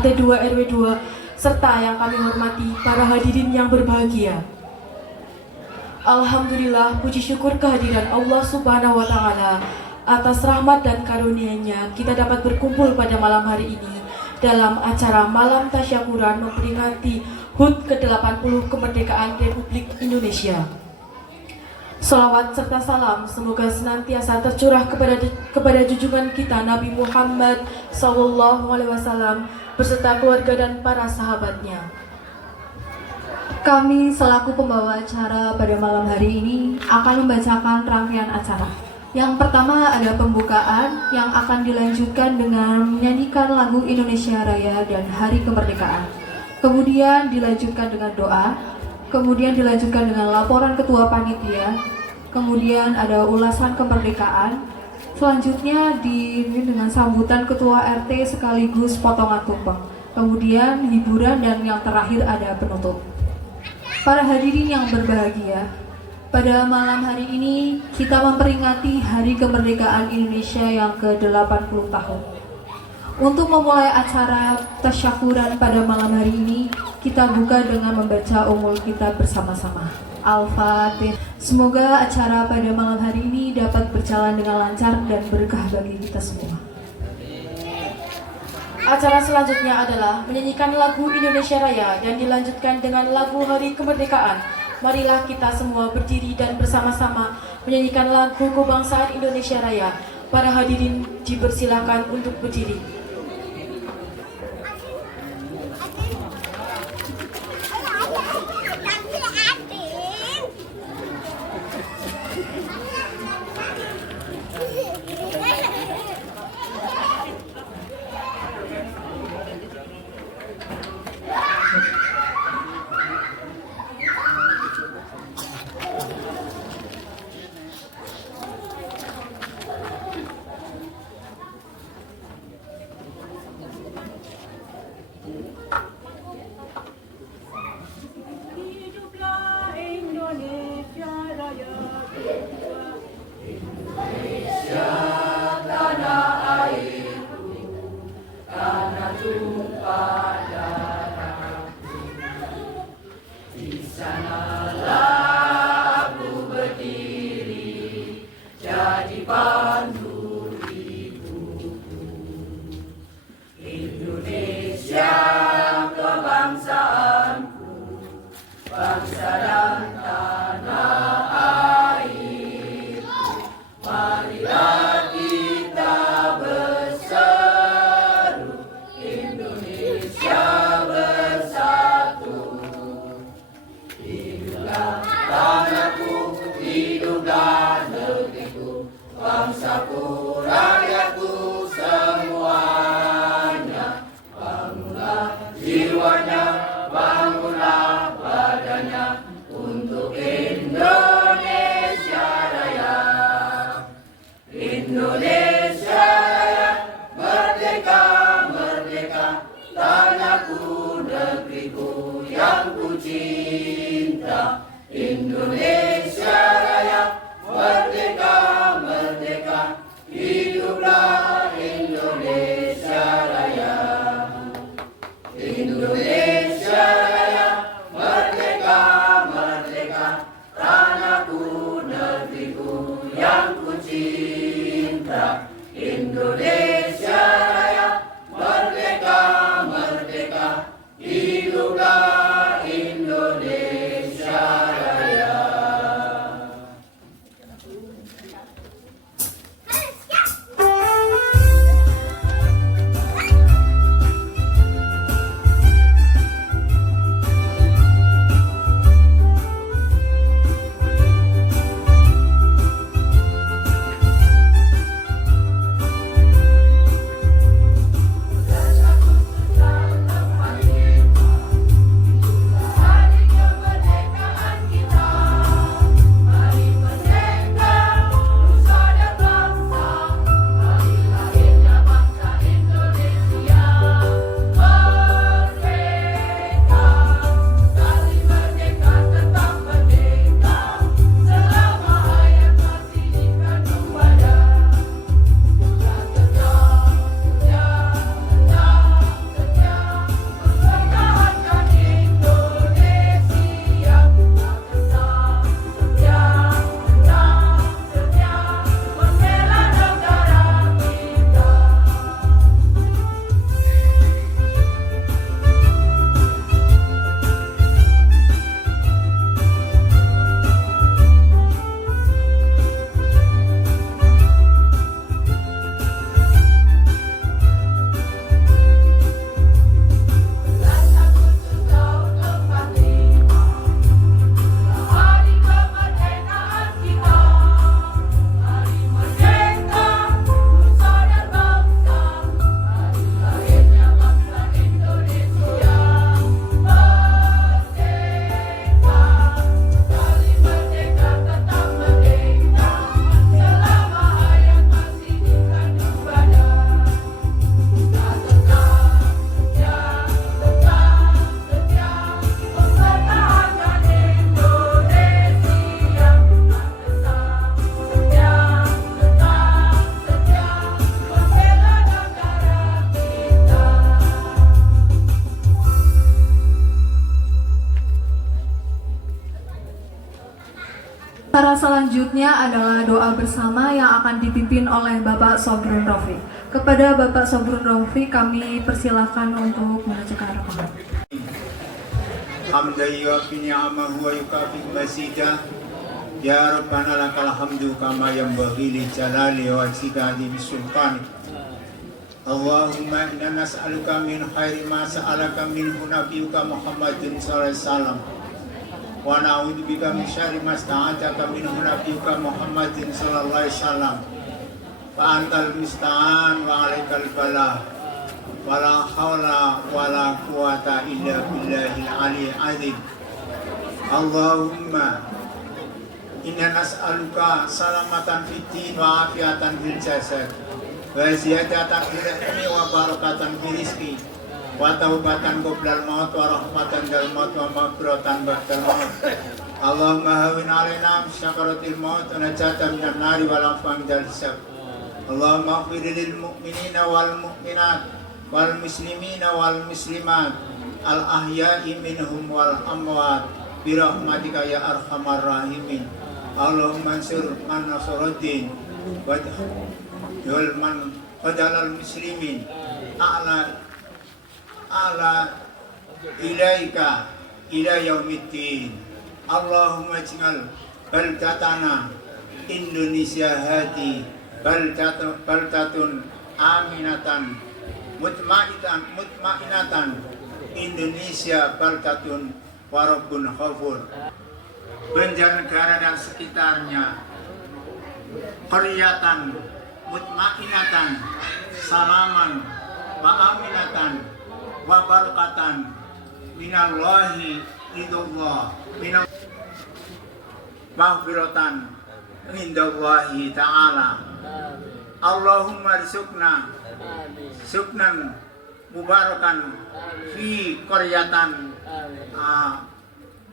RT 2 RW 2, serta yang kami hormati para hadirin yang berbahagia. Alhamdulillah, puji syukur kehadiran Allah Subhanahu wa Ta'ala atas rahmat dan karunia-Nya kita dapat berkumpul pada malam hari ini dalam acara Malam Tasyakuran memperingati HUT ke-80 kemerdekaan Republik Indonesia. Salawat serta salam semoga senantiasa tercurah kepada junjungan kita Nabi Muhammad SAW beserta keluarga dan para sahabatnya. Kami selaku pembawa acara pada malam hari ini akan membacakan rangkaian acara. Yang pertama ada pembukaan yang akan dilanjutkan dengan menyanyikan lagu Indonesia Raya dan Hari Kemerdekaan. Kemudian dilanjutkan dengan doa, kemudian dilanjutkan dengan laporan ketua panitia, kemudian ada ulasan kemerdekaan, selanjutnya diiringi dengan sambutan ketua RT sekaligus potongan tumpeng, kemudian hiburan, dan yang terakhir ada penutup. Para hadirin yang berbahagia, pada malam hari ini kita memperingati Hari Kemerdekaan Indonesia yang ke-80 tahun. Untuk memulai acara tasyakuran pada malam hari ini, kita buka dengan membaca umul kita bersama-sama. Al-Fatihah. Semoga acara pada malam hari ini dapat berjalan dengan lancar dan berkah bagi kita semua. Acara selanjutnya adalah menyanyikan lagu Indonesia Raya dan dilanjutkan dengan lagu Hari Kemerdekaan. Marilah kita semua berdiri dan bersama-sama menyanyikan lagu kebangsaan Indonesia Raya. Para hadirin dipersilakan untuk berdiri. Cara selanjutnya adalah doa bersama yang akan dipimpin oleh Bapak Sobrun Rofi. Kepada Bapak Sobrun Rofi kami persilahkan untuk mengajukan rokokan. Hamdan yuafi ni'amahu wa yukafi masidah. Ya Rabbana lakal hamdu kama yanbaghi li jalali wajhika azimi sultanik. Allahumma inna nas'aluka min khairi ma sa'alaka minhu nabiyyuka Muhammadin sallallahu alaihi wasallam. Wa na'udzubika min syarri ma sta'adzaka minhu nabiyyuka Muhammadin sallallahu alaihi wasallam. Fa antal musta'an wa 'alaikal balah. Wala haula wala quwata illa billahil aliyyil azim. Allahumma inna nas'aluka salamatan fid din wa afiatan fil jasad wa ziyadatan fil ilmi wa barakatan fil rizqi wa taubatan qoblal maut wa rahmatan dal maut wa maghfiratan ba'dal maut. Allahumma hawin alaina syakaratil maut wa najatan minan nari wal afwan dal hisab. Allahumma ighfir lil mu'minina wal mu'minat wal muslimina wal muslimat al ahya'i minhum wal amwat bi rahmatika ya arhamar rahimin. Allahumma ansur man nasruddin wal man qadalal muslimin a'la ilaika ila yaumiddin. Allahumma ij'al baldatana Indonesia hadi baldatun aminatan mutmainatan Indonesia baldatun warabun khafur. Banjarnegara dan sekitarnya qaryatan mutmainatan salaman wa aminatan wa barakatan minallahi ridullah minal maghfiratan indallahi ta'ala. Allahumma rizukna suknan mubarakan fi qaryatan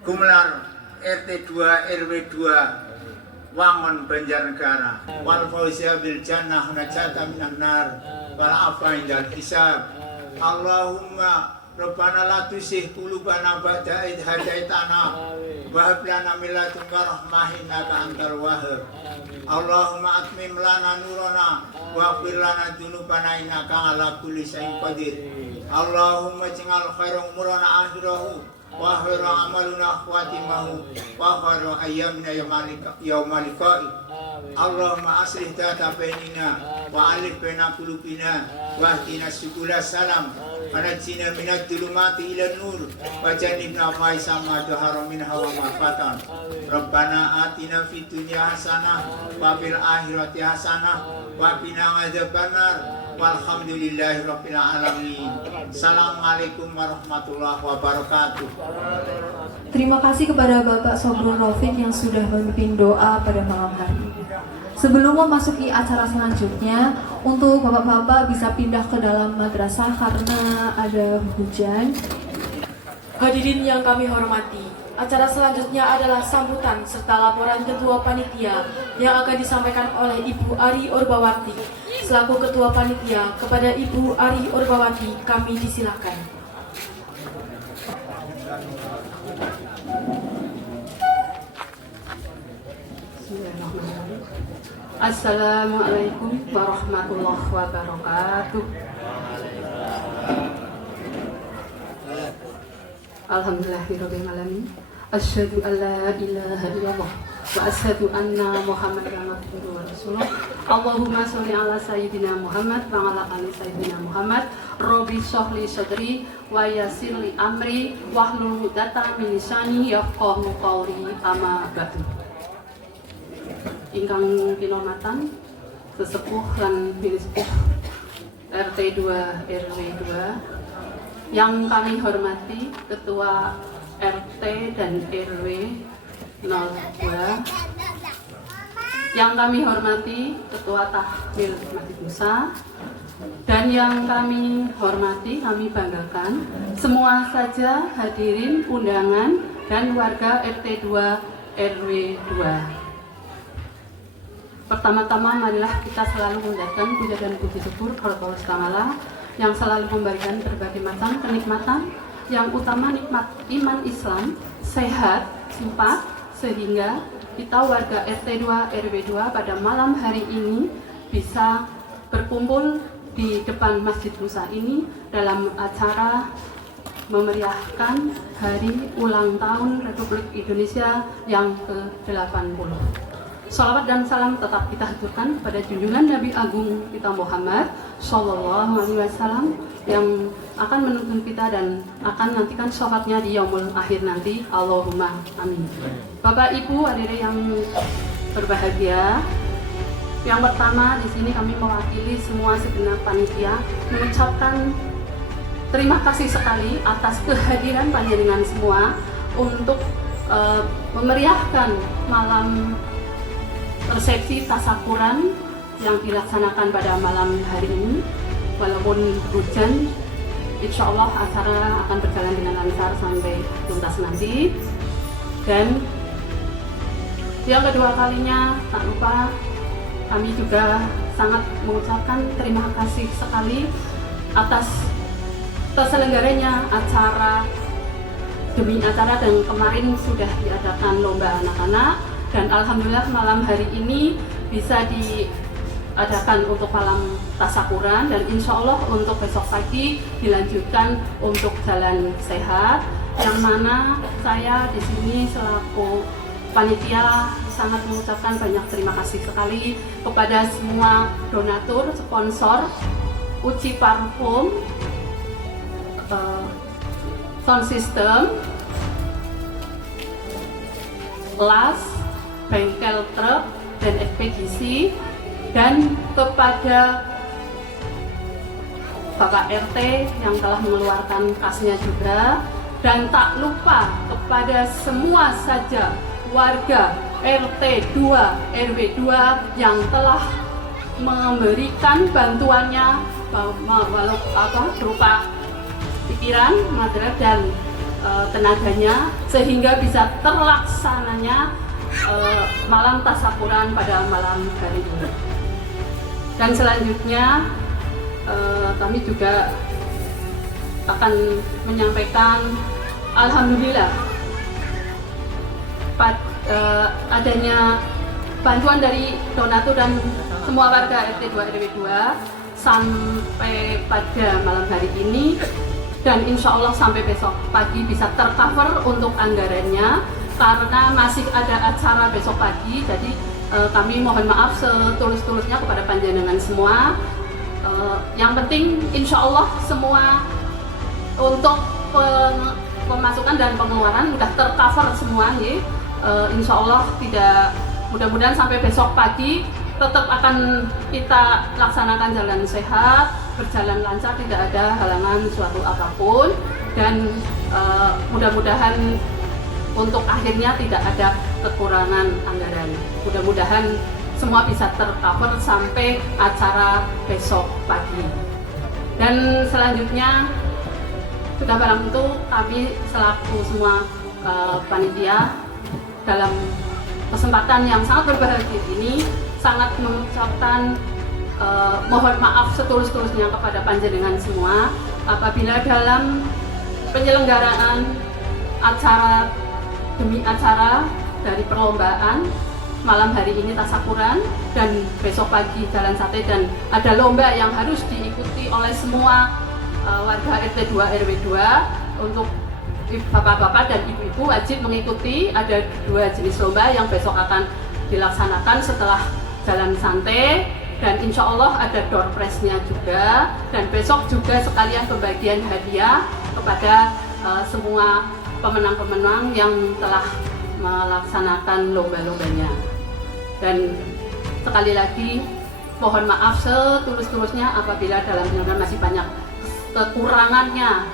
Gumlar RT 2 RW 2 Wangon Banjarnegara wal fawziya bil jannah najata minan nar wal afa indal hisab. Allahumma Rabbana la tuzigh qulubana ba'da idh hadaitana wa hab lana min ladunka rahmah innaka antal wahhab. Allahumma atmim lana nurana wa ighfir lana dzunubana innaka ala kulli syai'in qadir. Allahumma ij'al khairu umurana akhirahu wa khairu amaluna khawatimahu wa khairu ayyamina yaumal liqa'i. Allahumma aslih data bainina wa alif baina qulubina wa hdina subula salam wa najjina minadh dhulumati ilan nur wa jannibna faisa ma dhahara minha wa ma batan. Rabbana atina fid dunya hasanah wa fil akhirati hasanah wa qina adzabannar. Walhamdulillahi rabbil alamin. Assalamualaikum warahmatullahi wabarakatuh. Terima kasih kepada Bapak Sobrun Rafiq yang sudah memimpin doa pada malam hari ini. Sebelum memasuki acara selanjutnya, untuk bapak-bapak bisa pindah ke dalam madrasah karena ada hujan. Hadirin yang kami hormati, acara selanjutnya adalah sambutan serta laporan ketua panitia yang akan disampaikan oleh Ibu Ari Orbawati. Selaku ketua panitia, kepada Ibu Ari Orbawati kami disilakan. Assalamualaikum warahmatullahi wabarakatuh. Alhamdulillahirabbil alamin. Asyhadu an la ilaha illallah wa asyhadu anna Muhammadan abduhu wa rasuluh. Allahumma sholli ala sayyidina Muhammad wa ala ali sayyidina Muhammad. Rabbi shrahli sadri wa yassir li amri wahlul 'uqdatam min lisani yafqahu qawli. Amma ba'du. Ingkang kinurmatan sesepuh lan binispuh RT 2 RW 2 yang kami hormati Ketua RT dan RW 02, yang kami hormati Ketua Tahfidz Masjid Musa, dan yang kami hormati, kami banggakan semua saja hadirin undangan dan warga RT 2 RW 2. Pertama-tama marilah kita selalu mengucapkan puja dan puji syukur kepada Allah Ta'ala yang selalu memberikan berbagai macam kenikmatan, yang utama nikmat iman Islam, sehat, sempat, sehingga kita warga RT 2 RW 2 pada malam hari ini bisa berkumpul di depan Masjid Musa ini dalam acara memeriahkan hari ulang tahun Republik Indonesia yang ke-80. Salawat dan salam tetap kita haturkan pada junjungan Nabi Agung kita Muhammad Sallallahu Alaihi Wasallam yang akan menuntun kita dan akan nantikan syafaatnya di yaumul akhir nanti. Allahumma amin. Bapak Ibu hadirin yang berbahagia, yang pertama di sini kami mewakili semua segenap panitia mengucapkan terima kasih sekali atas kehadiran panjenengan semua untuk memeriahkan malam resepsi tasakuran yang dilaksanakan pada malam hari ini. Walaupun hujan, insya Allah acara akan berjalan dengan lancar sampai tuntas nanti. Dan yang kedua kalinya, tak lupa kami juga sangat mengucapkan terima kasih sekali atas terselenggaranya acara demi acara, dan kemarin sudah diadakan lomba anak-anak, dan alhamdulillah malam hari ini bisa diadakan untuk malam tasakuran, dan insya Allah untuk besok pagi dilanjutkan untuk jalan sehat, yang mana saya di sini selaku panitia sangat mengucapkan banyak terima kasih sekali kepada semua donatur, sponsor, Uci Parfum, Sound System, Las, Bengkel Truk, dan ekspedisi, dan kepada Bapak RT yang telah mengeluarkan kasnya juga, dan tak lupa kepada semua saja warga RT 2 RW 2 yang telah memberikan bantuannya berupa pikiran, material, dan tenaganya sehingga bisa terlaksananya malam tasakuran pada malam hari ini. Dan selanjutnya kami juga akan menyampaikan alhamdulillah adanya bantuan dari donatur dan semua warga RT 2 RW 2 sampai pada malam hari ini, dan insya Allah sampai besok pagi bisa tercover untuk anggarannya, karena masih ada acara besok pagi. Jadi kami mohon maaf setulus-tulusnya kepada panjenengan semua. Yang penting insya Allah semua untuk pemasukan dan pengeluaran sudah tercover semua ya. Insya Allah tidak, mudah-mudahan sampai besok pagi tetap akan kita laksanakan jalan sehat, berjalan lancar, tidak ada halangan suatu apapun, dan mudah-mudahan untuk akhirnya tidak ada kekurangan anggaran. Mudah-mudahan semua bisa tercover sampai acara besok pagi. Dan selanjutnya sudah barang tentu kami selaku semua panitia dalam kesempatan yang sangat berbahagia ini sangat mengucapkan mohon maaf setulus-tulusnya kepada panjenengan semua apabila dalam penyelenggaraan acara demi acara dari perlombaan malam hari ini tasakuran dan besok pagi jalan sate, dan ada lomba yang harus diikuti oleh semua warga RT 2 RW 2. Untuk bapak-bapak dan ibu-ibu wajib mengikuti. Ada 2 jenis lomba yang besok akan dilaksanakan setelah jalan santai, dan insya Allah ada door prize-nya juga, dan besok juga sekalian pembagian hadiah kepada semua pemenang-pemenang yang telah melaksanakan lomba-lombanya. Dan sekali lagi mohon maaf setulus-tulusnya apabila dalam penyelenggaraan masih banyak kekurangannya,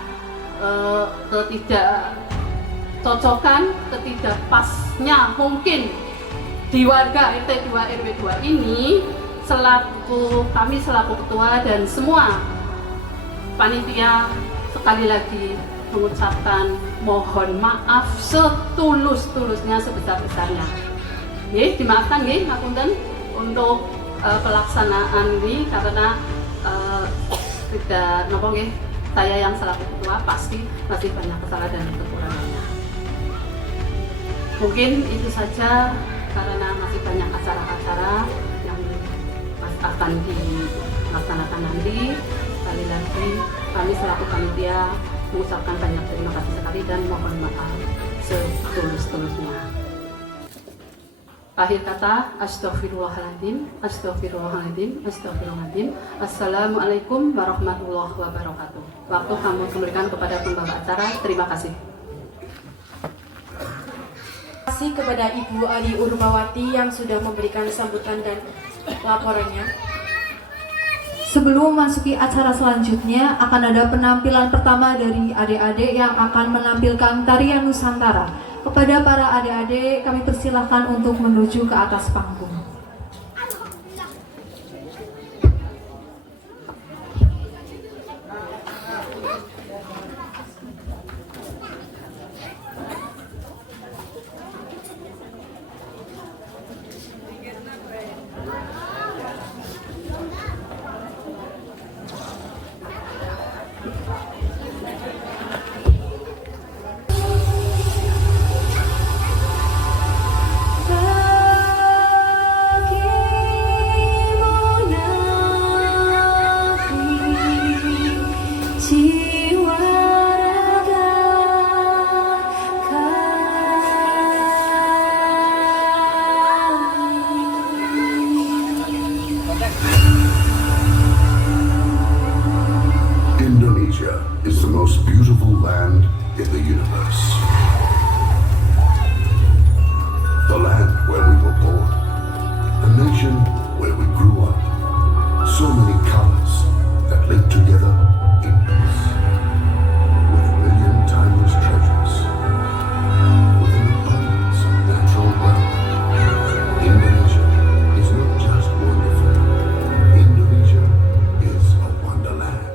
ketidakcocokan, ketidakpasnya mungkin di warga RT 2 RW 2 ini. Kami selaku ketua dan semua panitia sekali lagi mengucapkan mohon maaf setulus-tulusnya, sebesar-besarnya. Nggih, dimaafkan nggih ngapunten untuk pelaksanaan ini, karena tidak nopo nggih, saya yang selaku ketua pasti masih banyak kesalahan dan kekurangannya. Mungkin itu saja karena masih banyak acara-acara yang akan dilaksanakan nanti. Sekali lagi kami selaku panitia mengucapkan banyak terima kasih sekali dan mohon maaf setulus-tulusnya. Akhir kata, astaghfirullahaladzim, astaghfirullahaladzim, astaghfirullahaladzim. Assalamualaikum warahmatullahi wabarakatuh. Waktu kami kembalikan kepada pembawa acara. Terima kasih. Terima kasih kepada Ibu Ari Urmawati yang sudah memberikan sambutan dan laporannya. Sebelum memasuki acara selanjutnya, akan ada penampilan pertama dari adik-adik yang akan menampilkan tarian Nusantara. Kepada para adik-adik, kami persilahkan untuk menuju ke atas panggung. Indonesia is the most beautiful land in the universe. The land where we were born, a nation where we grew up. So many colors that live together in peace. With a million timeless treasures. With an abundance of natural wealth. Indonesia is not just wonderful. Indonesia is a wonderland.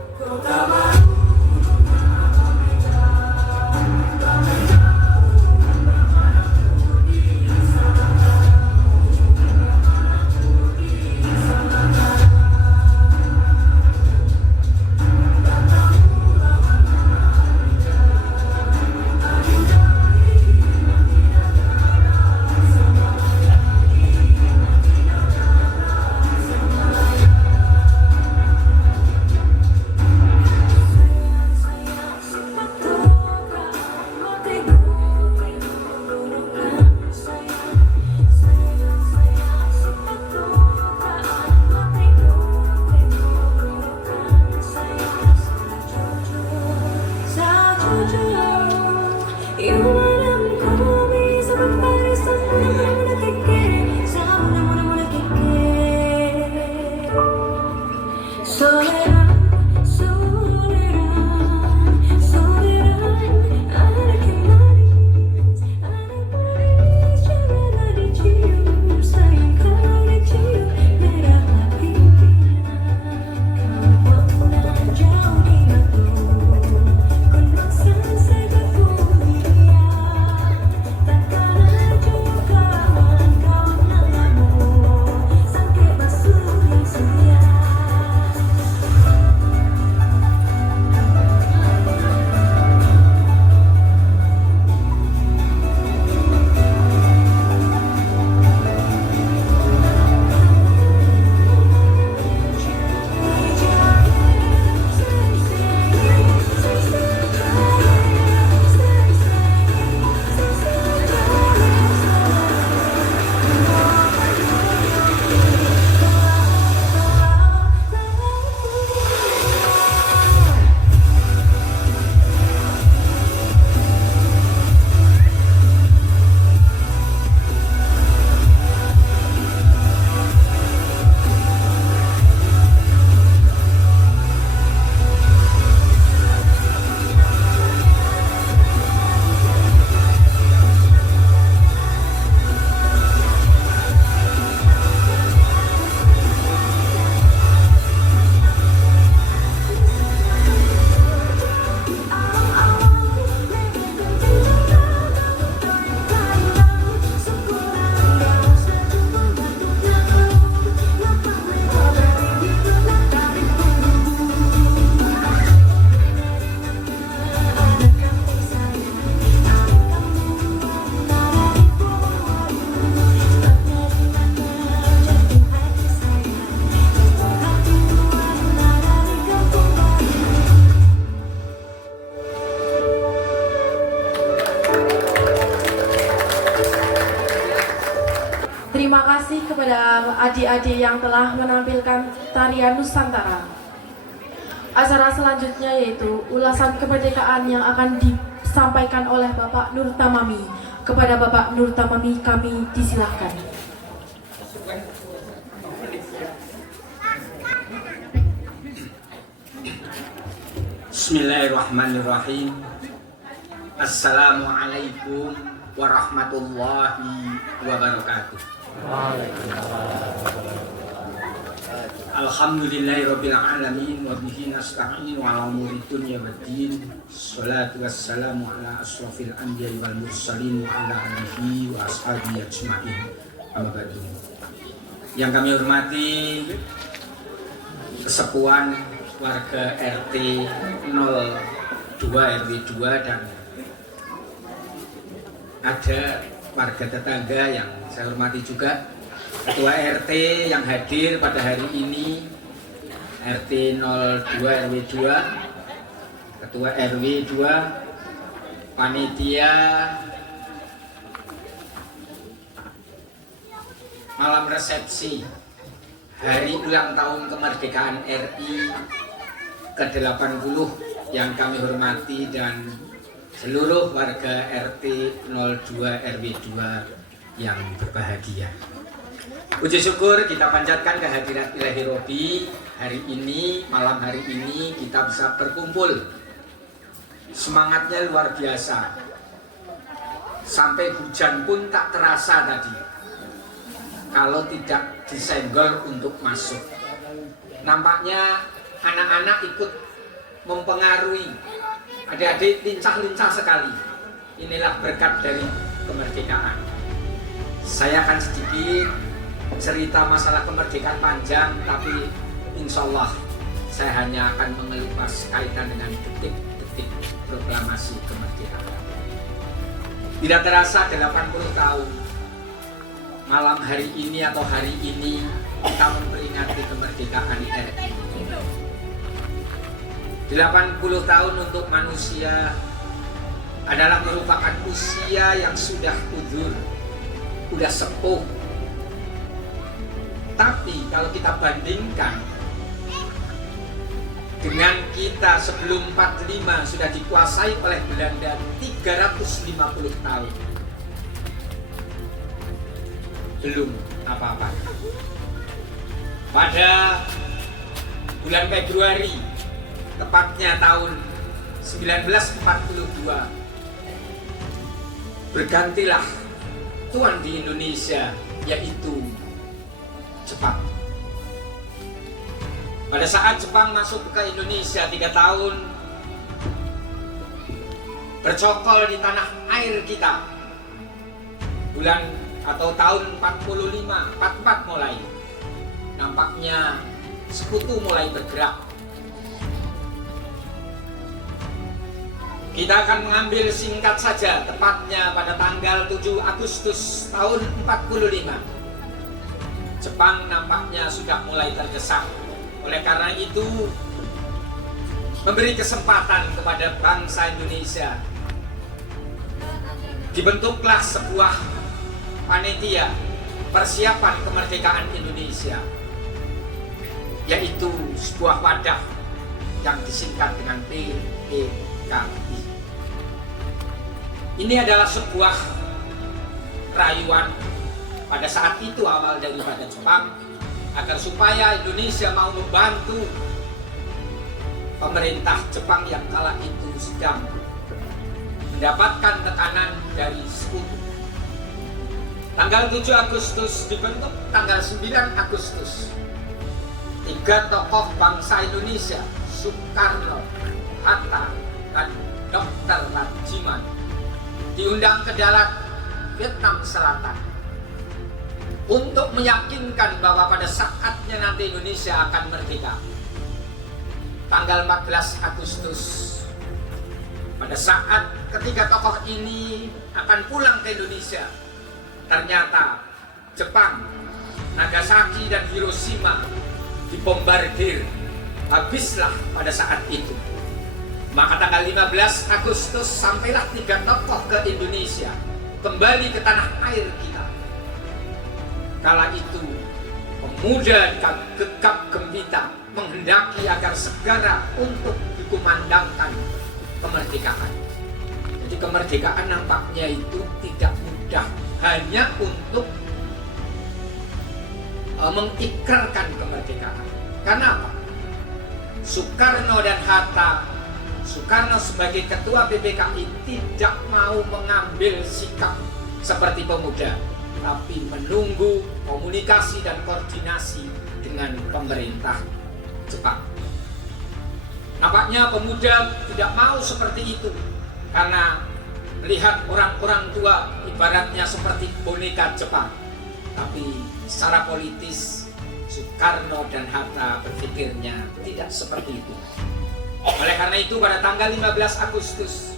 Terima kasih kepada adik-adik yang telah menampilkan tarian Nusantara. Acara selanjutnya yaitu ulasan kemerdekaan yang akan disampaikan oleh Bapak Nur Tamami. Kepada Bapak Nur Tamami kami disilahkan. Bismillahirrahmanirrahim. Assalamualaikum warahmatullahi wabarakatuh. Alhamdulillahirabbil alamin wa bihi nasta'inu ala umuri dunya waddin. Shalatu wassalamu ala asrofil anbiya'i wal mursalin wa ala alihi wa ashabihi ajma'in. Amma ba'du. Yang kami hormati kesepuan warga RT 02 RW 2 dan ada warga tetangga yang saya hormati juga, Ketua RT yang hadir pada hari ini, RT 02 RW 2, Ketua RW 2, panitia malam resepsi hari ulang tahun kemerdekaan RI ke-80 yang kami hormati, dan seluruh warga RT 02 RW 2 yang berbahagia. Puji syukur kita panjatkan kehadirat Ilahi Robi. Hari ini, malam hari ini kita bisa berkumpul. Semangatnya luar biasa. Sampai hujan pun tak terasa tadi, kalau tidak disenggol untuk masuk. Nampaknya anak-anak ikut mempengaruhi, adik-adik lincah-lincah sekali. Inilah berkat dari kemerdekaan. Saya akan sedikit cerita masalah kemerdekaan panjang, tapi insya Allah saya hanya akan mengelupas kaitan dengan detik-detik proklamasi kemerdekaan. Tidak terasa 80 tahun malam hari ini atau hari ini kita memperingati kemerdekaan RI. 80 tahun untuk manusia adalah merupakan usia yang sudah udur, sudah sepuh. Tapi kalau kita bandingkan dengan kita sebelum 45 sudah dikuasai oleh Belanda 350 tahun, belum apa-apa. Pada bulan Februari, tepatnya tahun 1942, bergantilah tuan di Indonesia, yaitu Jepang. Pada saat Jepang masuk ke Indonesia 3 tahun, bercokol di tanah air kita, bulan atau tahun 45, 44 mulai, nampaknya sekutu mulai bergerak. Kita akan mengambil singkat saja, tepatnya pada tanggal 7 Agustus tahun 45. Jepang nampaknya sudah mulai terdesak. Oleh karena itu, memberi kesempatan kepada bangsa Indonesia. Dibentuklah sebuah panitia persiapan kemerdekaan Indonesia, yaitu sebuah wadah yang disingkat dengan PPKI. Ini adalah sebuah rayuan pada saat itu awal daripada Jepang, agar supaya Indonesia mau membantu pemerintah Jepang yang kala itu sedang mendapatkan tekanan dari sekutu. Tanggal 7 Agustus dibentuk, tanggal 9 Agustus 3 tokoh bangsa Indonesia, Soekarno, Hatta, dan Dr. Rajiman, diundang ke Dalat, Vietnam Selatan, untuk meyakinkan bahwa pada saatnya nanti Indonesia akan merdeka. Tanggal 14 Agustus, pada saat ketiga tokoh ini akan pulang ke Indonesia, ternyata Jepang, Nagasaki dan Hiroshima dibombardir. Habislah pada saat itu. Maka tanggal 15 Agustus sampailah 3 tokoh ke Indonesia, kembali ke tanah air kita. Kala itu pemuda gegap gempita menghendaki agar segera untuk dikumandangkan kemerdekaan. Jadi kemerdekaan nampaknya itu tidak mudah hanya untuk mengikrarkan kemerdekaan. Karena apa? Soekarno dan Hatta, Soekarno sebagai ketua PPKI tidak mau mengambil sikap seperti pemuda, tapi menunggu komunikasi dan koordinasi dengan pemerintah Jepang. Nampaknya pemuda tidak mau seperti itu karena melihat orang-orang tua ibaratnya seperti boneka Jepang. Tapi secara politis Soekarno dan Hatta berpikirnya tidak seperti itu. Oleh karena itu pada tanggal 15 Agustus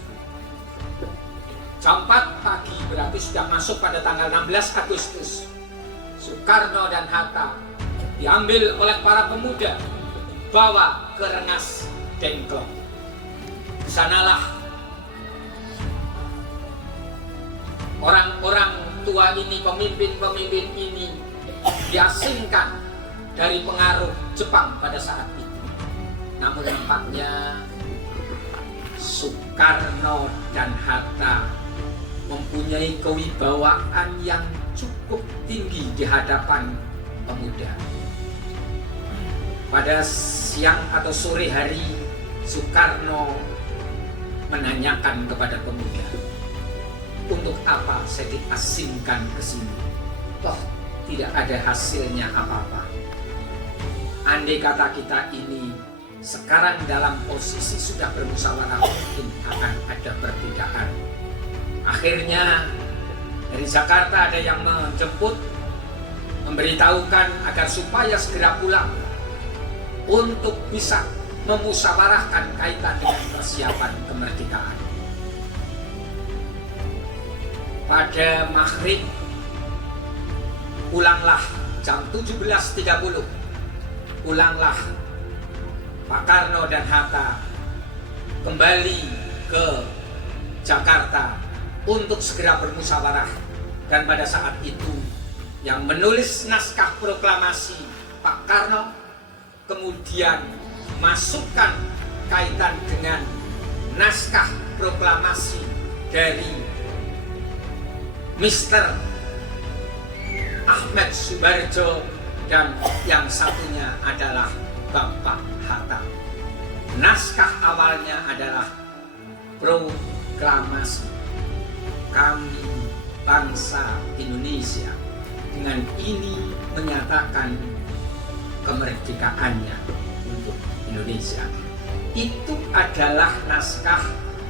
jam 4 pagi, berarti sudah masuk pada tanggal 16 Agustus, Soekarno dan Hatta diambil oleh para pemuda, dibawa ke Rengas Dengklok. Di sanalah orang-orang tua ini, pemimpin-pemimpin ini diasingkan dari pengaruh Jepang pada saat itu. Namun nampaknya Soekarno dan Hatta mempunyai kewibawaan yang cukup tinggi di hadapan pemuda. Pada siang atau sore hari, Soekarno menanyakan kepada pemuda, untuk apa saya diasingkan ke sini? Toh tidak ada hasilnya apa-apa. Andai kata kita ini sekarang dalam posisi sudah bermusyawarah, mungkin akan ada perbedaan. Akhirnya dari Jakarta ada yang menjemput, memberitahukan agar supaya segera pulang untuk bisa memusyawarahkan kaitan dengan persiapan kemerdekaan. Pada maghrib pulanglah jam 17.30, pulanglah Pak Karno dan Hatta kembali ke Jakarta untuk segera bermusyawarah. Dan pada saat itu yang menulis naskah proklamasi Pak Karno kemudian masukkan kaitan dengan naskah proklamasi dari Mr. Ahmad Subarjo, dan yang satunya adalah Bapak Hatta. Naskah awalnya adalah proklamasi kami bangsa Indonesia dengan ini menyatakan kemerdekaannya untuk Indonesia. Itu adalah naskah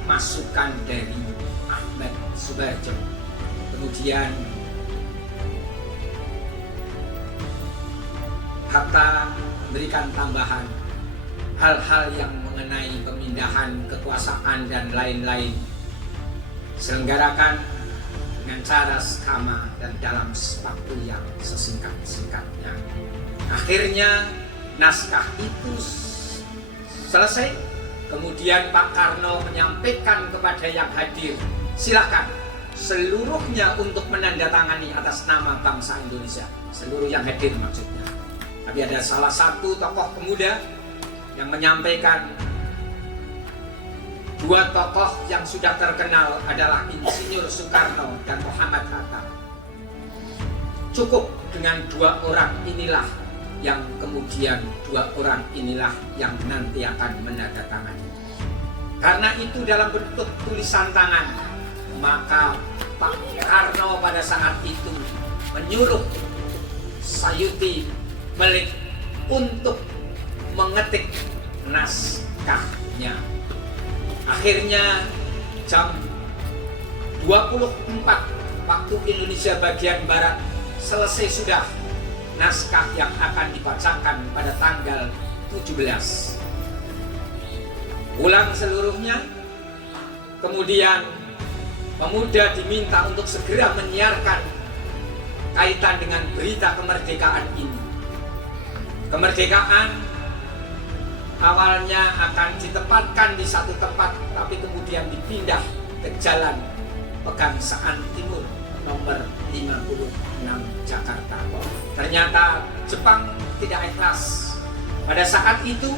masukan dari Ahmad Subarjo. Kemudian Hatta memberikan tambahan hal-hal yang mengenai pemindahan kekuasaan dan lain-lain, selenggarakan dengan cara seksama dan dalam waktu yang sesingkat-singkatnya. Akhirnya naskah itu selesai. Kemudian Pak Karno menyampaikan kepada yang hadir, silakan seluruhnya untuk menandatangani atas nama bangsa Indonesia. Seluruh yang hadir maksudnya. Tapi ada salah satu tokoh pemuda yang menyampaikan, dua tokoh yang sudah terkenal adalah Insinyur Soekarno dan Muhammad Hatta. Cukup dengan dua orang inilah yang kemudian yang nanti akan menandatangani. Karena itu dalam bentuk tulisan tangan, maka Pak Karno pada saat itu menyuruh Sayuti Melik untuk mengetik naskahnya. Akhirnya jam 24 waktu Indonesia bagian Barat selesai sudah naskah yang akan dibacakan pada tanggal 17. Pulang seluruhnya, kemudian pemuda diminta untuk segera menyiarkan kaitan dengan berita kemerdekaan ini. Kemerdekaan awalnya akan ditempatkan di satu tempat, tapi kemudian dipindah ke Jalan Pegangsaan Timur nomor 56. Jakarta. Ternyata Jepang tidak ikhlas. Pada saat itu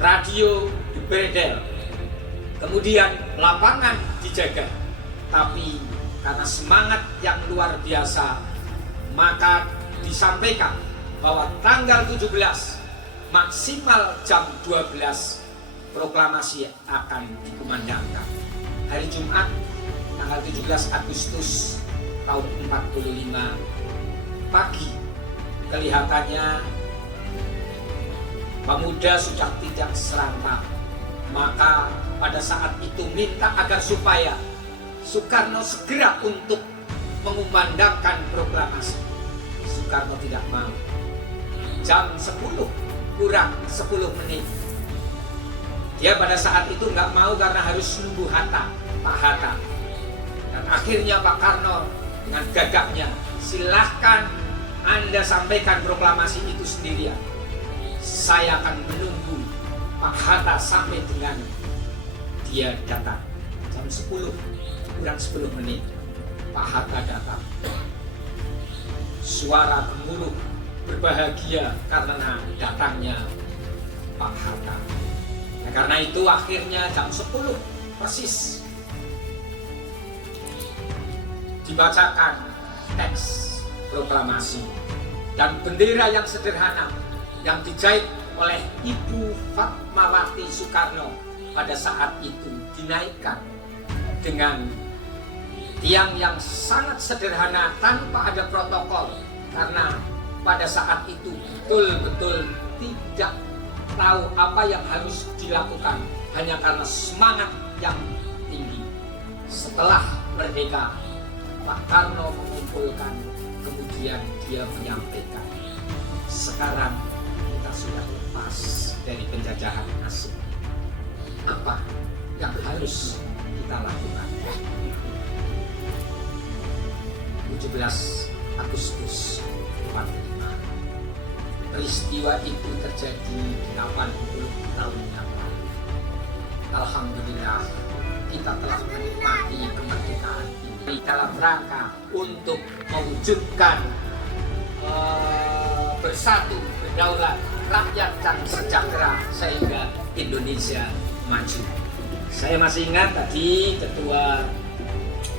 radio dibredel, kemudian lapangan dijaga. Tapi karena semangat yang luar biasa, maka disampaikan bahwa tanggal 17 maksimal jam 12 proklamasi akan dikumandangkan. Hari Jumat tanggal 17 Agustus tahun 45 pagi, kelihatannya pemuda sudah tidak serentak. Maka pada saat itu minta agar supaya Soekarno segera untuk mengumandangkan proklamasi. Soekarno tidak mau. Jam 10 kurang 10 menit. Dia pada saat itu nggak mau karena harus nunggu Pak Hatta. Dan akhirnya Pak Karno dengan gagahnya, silahkan Anda sampaikan proklamasi itu sendirian. Saya akan menunggu Pak Hatta sampai dengan dia datang. Jam 10 kurang 10 menit Pak Hatta datang. Suara gemuruh berbahagia karena datangnya Pak Hatta. Nah, karena itu akhirnya jam 10 persis dibacakan teks proklamasi dan bendera yang sederhana yang dijahit oleh Ibu Fatmawati Soekarno pada saat itu dinaikkan dengan tiang yang sangat sederhana tanpa ada protokol, karena pada saat itu betul-betul tidak tahu apa yang harus dilakukan hanya karena semangat yang tinggi. Setelah merdeka, Pak Karno mengumpulkan, kemudian dia menyampaikan, sekarang kita sudah lepas dari penjajahan asing. Apa yang harus kita lakukan? 17 Agustus 45. Peristiwa itu terjadi 80 tahun yang lalu. Alhamdulillah, kita telah menikmati kemerdekaan ini dalam rangka untuk mewujudkan bersatu, berdaulat, rakyat dan sejahtera sehingga Indonesia maju. Saya masih ingat tadi Ketua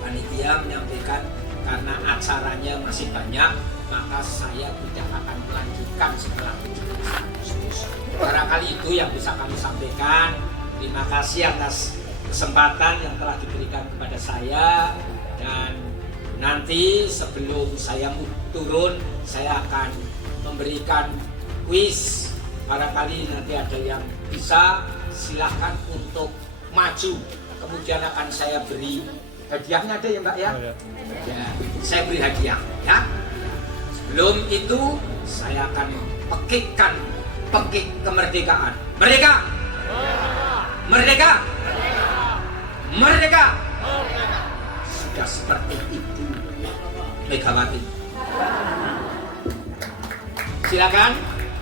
Panitia menyampaikan karena acaranya masih banyak, maka saya tidak akan melanjutkan setelah 17 Agustus. Barangkali itu yang bisa kami sampaikan. Terima kasih atas kesempatan yang telah diberikan kepada saya, dan nanti sebelum saya turun, saya akan memberikan kuis. Barangkali nanti ada yang bisa, silahkan untuk maju. Kemudian akan saya beri hadiahnya, ada ya Mbak ya? Ya, saya beri hadiah ya. Sebelum itu saya akan pekikkan pekik kemerdekaan. Merdeka! Merdeka! Merdeka! Sudah seperti Ibu Megawati. Silakan,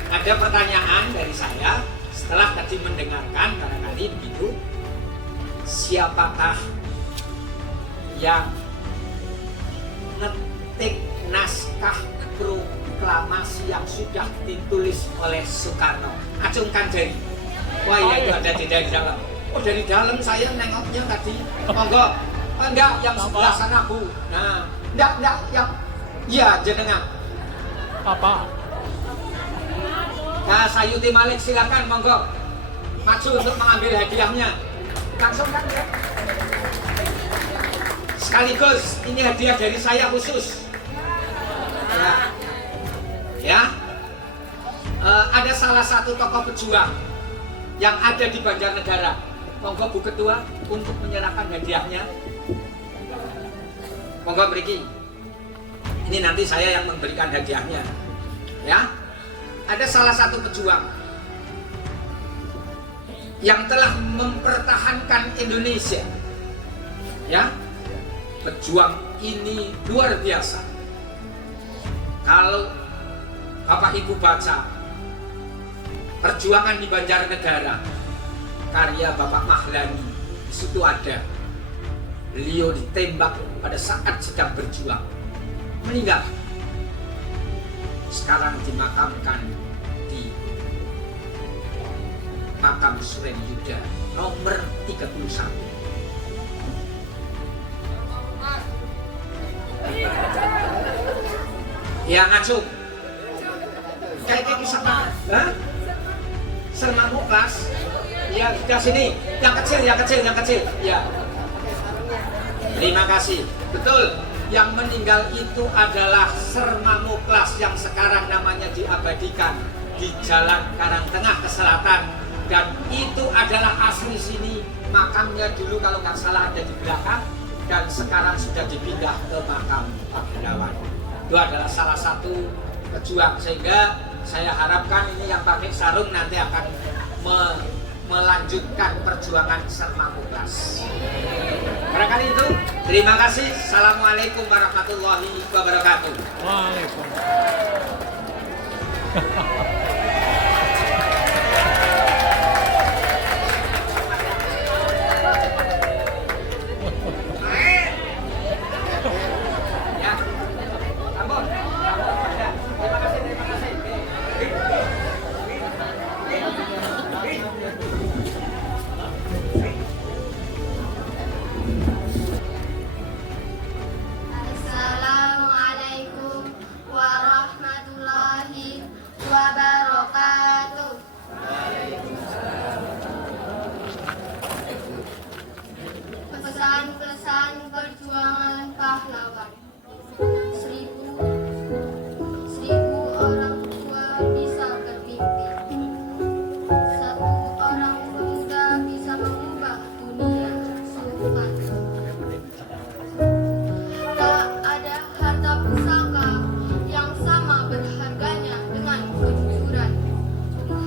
ada pertanyaan dari saya setelah tadi mendengarkan, barangkali begitu. Siapakah yang ngetik naskah proklamasi yang sudah ditulis oleh Soekarno? Acungkan jari. Wah iya, itu ada di dalam. Oh, dari dalam saya nengoknya tadi. Monggo. Oh, enggak, yang sebelah sana Bu. Nah, enggak yang iya jenengan. Apa? Nah, Sayuti Malik silakan monggo maju untuk mengambil hadiahnya. Langsung kan ya. Sekaligus ini hadiah dari saya khusus. Ya. Ada salah satu tokoh pejuang yang ada di Banjarnegara. Monggo Bu Ketua untuk menyerahkan hadiahnya. Monggo mriki. Ini nanti saya yang memberikan hadiahnya. Ya. Ada salah satu pejuang yang telah mempertahankan Indonesia. Ya. Pejuang ini luar biasa. Kalau Bapak Ibu baca perjuangan di Banjarnegara, karya Bapak Mahlani, di situ ada. Beliau ditembak pada saat sedang berjuang. meninggal. Sekarang dimakamkan di makam Suren Yuda nomor 31. Yang ngacung kayak kisah apa? Serma Muklas. Ya, sudah sini. Yang kecil. Ya. Terima kasih. Betul. Yang meninggal itu adalah Serma Muklas yang sekarang namanya diabadikan di Jalan Karangtengah ke selatan. Dan itu adalah asli sini. Makamnya dulu kalau nggak salah ada di belakang. Dan sekarang sudah dipindah ke makam Pak Gunawan. Itu adalah salah satu pejuang, sehingga saya harapkan ini yang pakai sarung nanti akan melanjutkan perjuangan Serma Muklas. Barangkali itu, terima kasih. Assalamualaikum warahmatullahi wabarakatuh. Assalamualaikum warahmatullahi wabarakatuh. Pesan-pesan perjuangan pahlawan. Seribu orang tua bisa bermimpi. Satu orang pemuda bisa mengubah dunia seluruh. Tak ada harta pusaka yang sama berharganya dengan kejujuran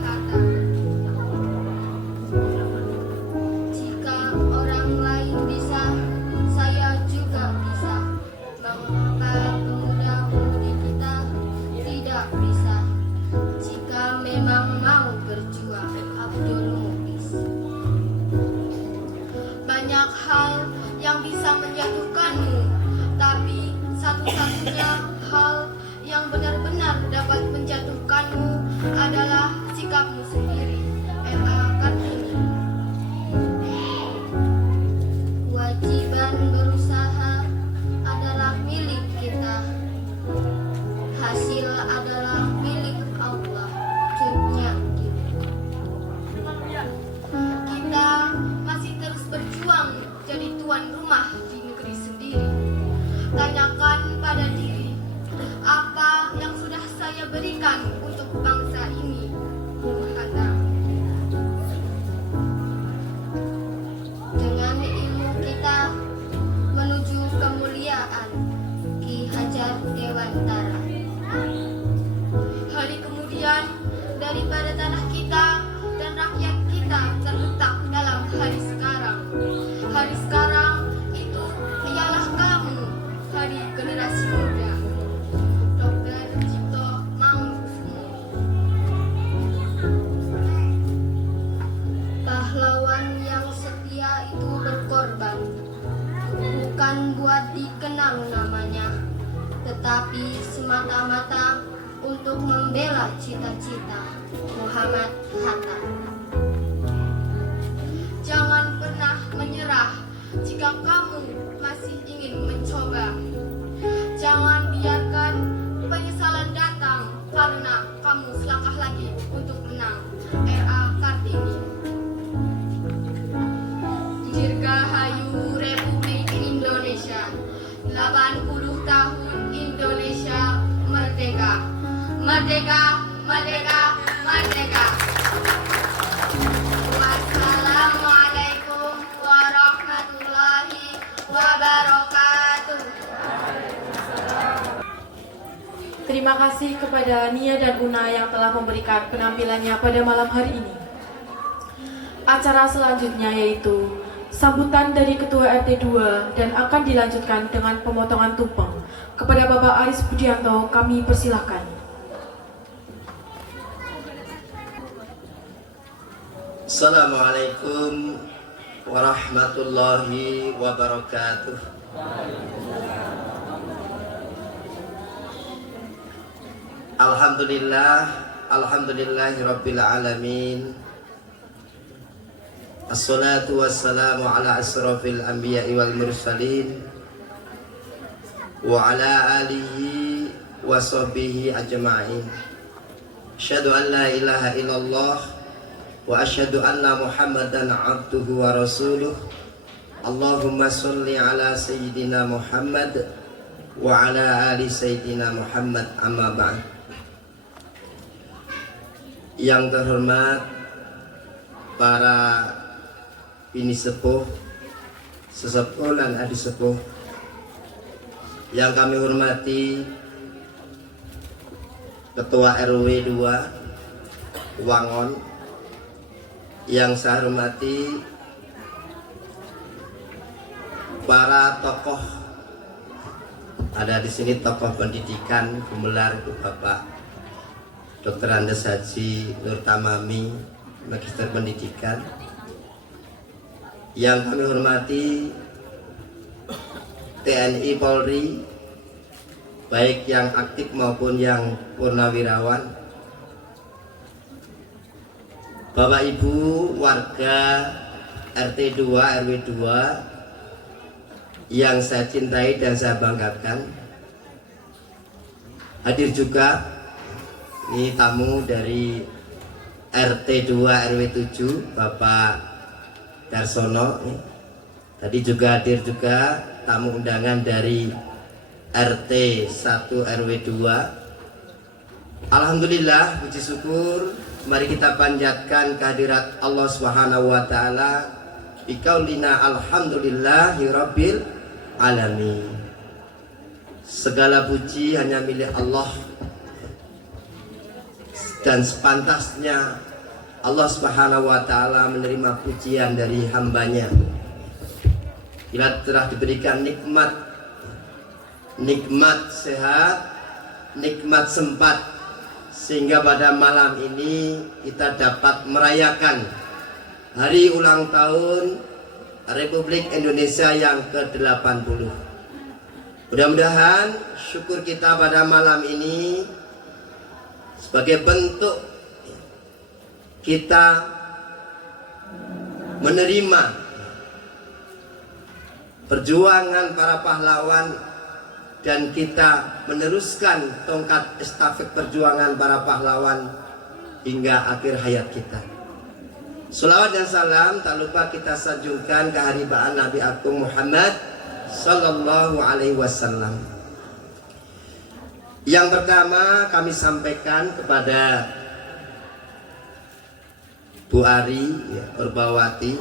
harta. Jika orang lain bisa, saya juga bisa. Mengapa pemuda-pemudi kita tidak bisa? Jika memang mau berjuang, Abdul Mukhlis. Banyak hal yang bisa menjatuhkanmu, tapi satu-satunya hal yang benar-benar dapat menjatuhkanmu adalah sikapmu sendiri. R.A. Kartini. Kewajiban berusaha adalah milik kita. Hasil adalah milik Allah. Cutnya kita masih terus berjuang jadi tuan rumah di negeri sendiri. Tanyakan pada diri, apa yang sudah saya berikan untuk bangsa ini? Berkata, dengan ilmu kita menuju kemuliaan. Ki Hajar Dewantara. Hari kemudian, daripada tanah kita dan rakyat kita terletak dalam hari sekarang. Hari sekarang itu ialah kamu, hari generasi muda. Dr. Cipto Mangunkusumo. Pahlawan yang setia itu berkorban, bukan buat dikenang namanya, tetapi semata-mata untuk membela cita-cita. Muhammad Hatta. Jangan pernah menyerah jika kamu masih ingin mencoba. Jangan biarkan penyesalan datang karena kamu selangkah lagi untuk menang. R.A. Kartini. Dirgahayu Republik Indonesia. 80 tahun Indonesia merdeka. Merdeka, merdeka, merdeka. Wassalamualaikum warahmatullahi wabarakatuh. Terima kasih kepada Nia dan Una yang telah memberikan penampilannya pada malam hari ini. Acara selanjutnya yaitu sambutan dari Ketua RT 2 dan akan dilanjutkan dengan pemotongan tumpeng. Kepada Bapak Aris Budianto kami persilahkan. Assalamualaikum warahmatullahi wabarakatuh. Alhamdulillah, alhamdulillahirabbil alamin. Assalatu wassalamu ala asrafil anbiya'i wal mursalin wa ala alihi wa sahbihi ajma'in. Asyhadu an la ilaha illallah wa asyhadu anna Muhammadan abduhu wa rasuluh. Allahumma sholli ala sayyidina Muhammad wa ala ali sayyidina Muhammad, amma ba'd. Yang terhormat para bini sepuh, sesepuh dan adik sepuh yang kami hormati, Ketua RW 2 Wangon, yang saya hormati para tokoh, ada di sini tokoh pendidikan Gumelar, Bapak Dr. Andes Haji Nur Tamami, Magister Pendidikan. Yang kami hormati TNI Polri, baik yang aktif maupun yang purnawirawan, Bapak Ibu warga RT 2 RW 2 yang saya cintai dan saya banggakan. Hadir juga ini tamu dari RT 2 RW 7 Bapak Darsono. Tadi juga hadir juga tamu undangan dari RT 1 RW 2. Alhamdulillah, puji syukur, mari kita panjatkan kehadirat Allah Subhanahu wa taala biqaulina alhamdulillahirabbil alamin. Segala puji hanya milik Allah, dan sepantasnya Allah Subhanahu wa taala menerima pujian dari hambanya bila telah diberikan nikmat sehat, nikmat sempat, sehingga pada malam ini kita dapat merayakan hari ulang tahun Republik Indonesia yang ke-80. Mudah-mudahan syukur kita pada malam ini sebagai bentuk kita menerima perjuangan para pahlawan dan kita meneruskan tongkat estafet perjuangan para pahlawan hingga akhir hayat kita. Sholawat dan salam tak lupa kita sanjungkan keharibaan Nabi Agung Muhammad Sallallahu Alaihi Wasallam. Yang pertama kami sampaikan kepada Bu Ari Purbawati,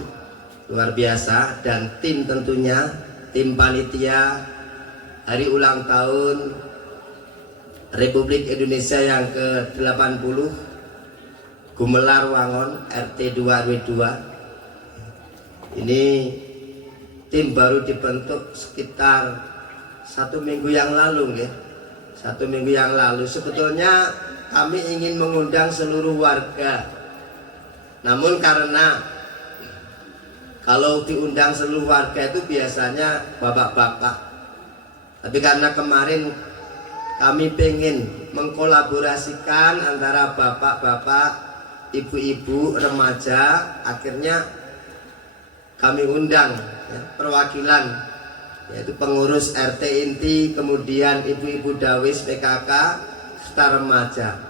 luar biasa, dan tim tentunya, tim panitia hari ulang tahun Republik Indonesia yang ke-80 Gumelar Wangon RT 2 RW 2. Ini tim baru dibentuk sekitar 1 minggu yang lalu ya. 1 minggu yang lalu. Sebetulnya kami ingin mengundang seluruh warga, namun karena kalau diundang seluruh warga itu biasanya bapak-bapak, tapi karena kemarin kami pengen mengkolaborasikan antara bapak-bapak, ibu-ibu, remaja, akhirnya kami undang ya, perwakilan, yaitu pengurus RT inti, kemudian ibu-ibu dawis PKK serta remaja,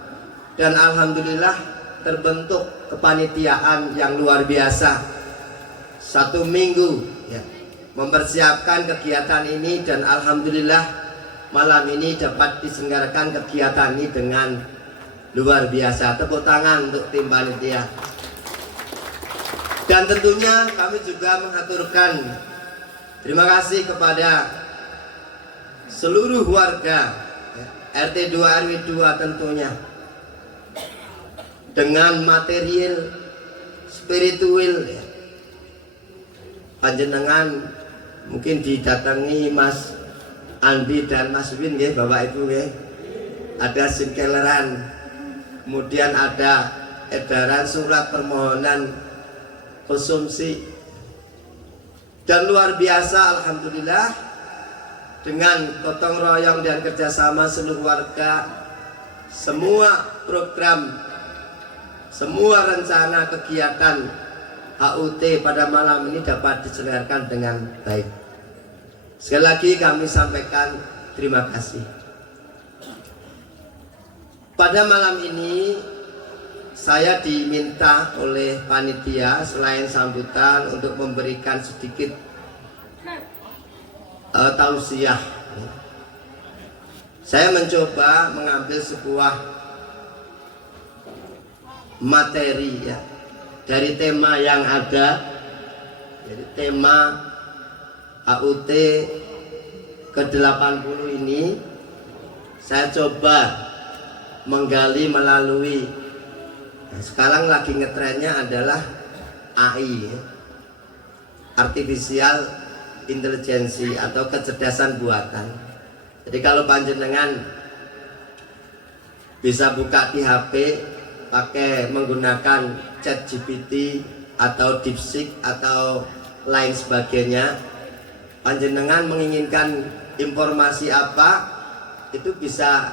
dan alhamdulillah terbentuk kepanitiaan yang luar biasa 1 minggu ya, mempersiapkan kegiatan ini, dan alhamdulillah malam ini dapat diselenggarakan kegiatan ini dengan luar biasa. Tepuk tangan untuk tim panitia. Dan tentunya kami juga mengaturkan terima kasih kepada seluruh warga RT 2 RW 2 tentunya, dengan material, spiritual ya. Panjenengan mungkin didatangi Mas Andi dan Mas Win ya, Bapak Ibu ya. Ada sinkeleran, kemudian ada edaran surat permohonan konsumsi, dan luar biasa alhamdulillah dengan gotong royong dan kerjasama seluruh warga semua program, semua rencana kegiatan HUT pada malam ini dapat diselenggarakan dengan baik. Sekali lagi kami sampaikan terima kasih. Pada malam ini saya diminta oleh panitia selain sambutan untuk memberikan sedikit tausiah. Saya mencoba mengambil sebuah materi ya, dari tema yang ada, jadi tema HUT ke-80 ini saya coba menggali melalui, nah, sekarang lagi ngetrennya adalah AI ya, Artificial Intelligence atau kecerdasan buatan. Jadi kalau panjenengan bisa buka di HP pakai menggunakan ChatGPT atau DeepSeek atau lain sebagainya, panjenengan menginginkan informasi apa itu bisa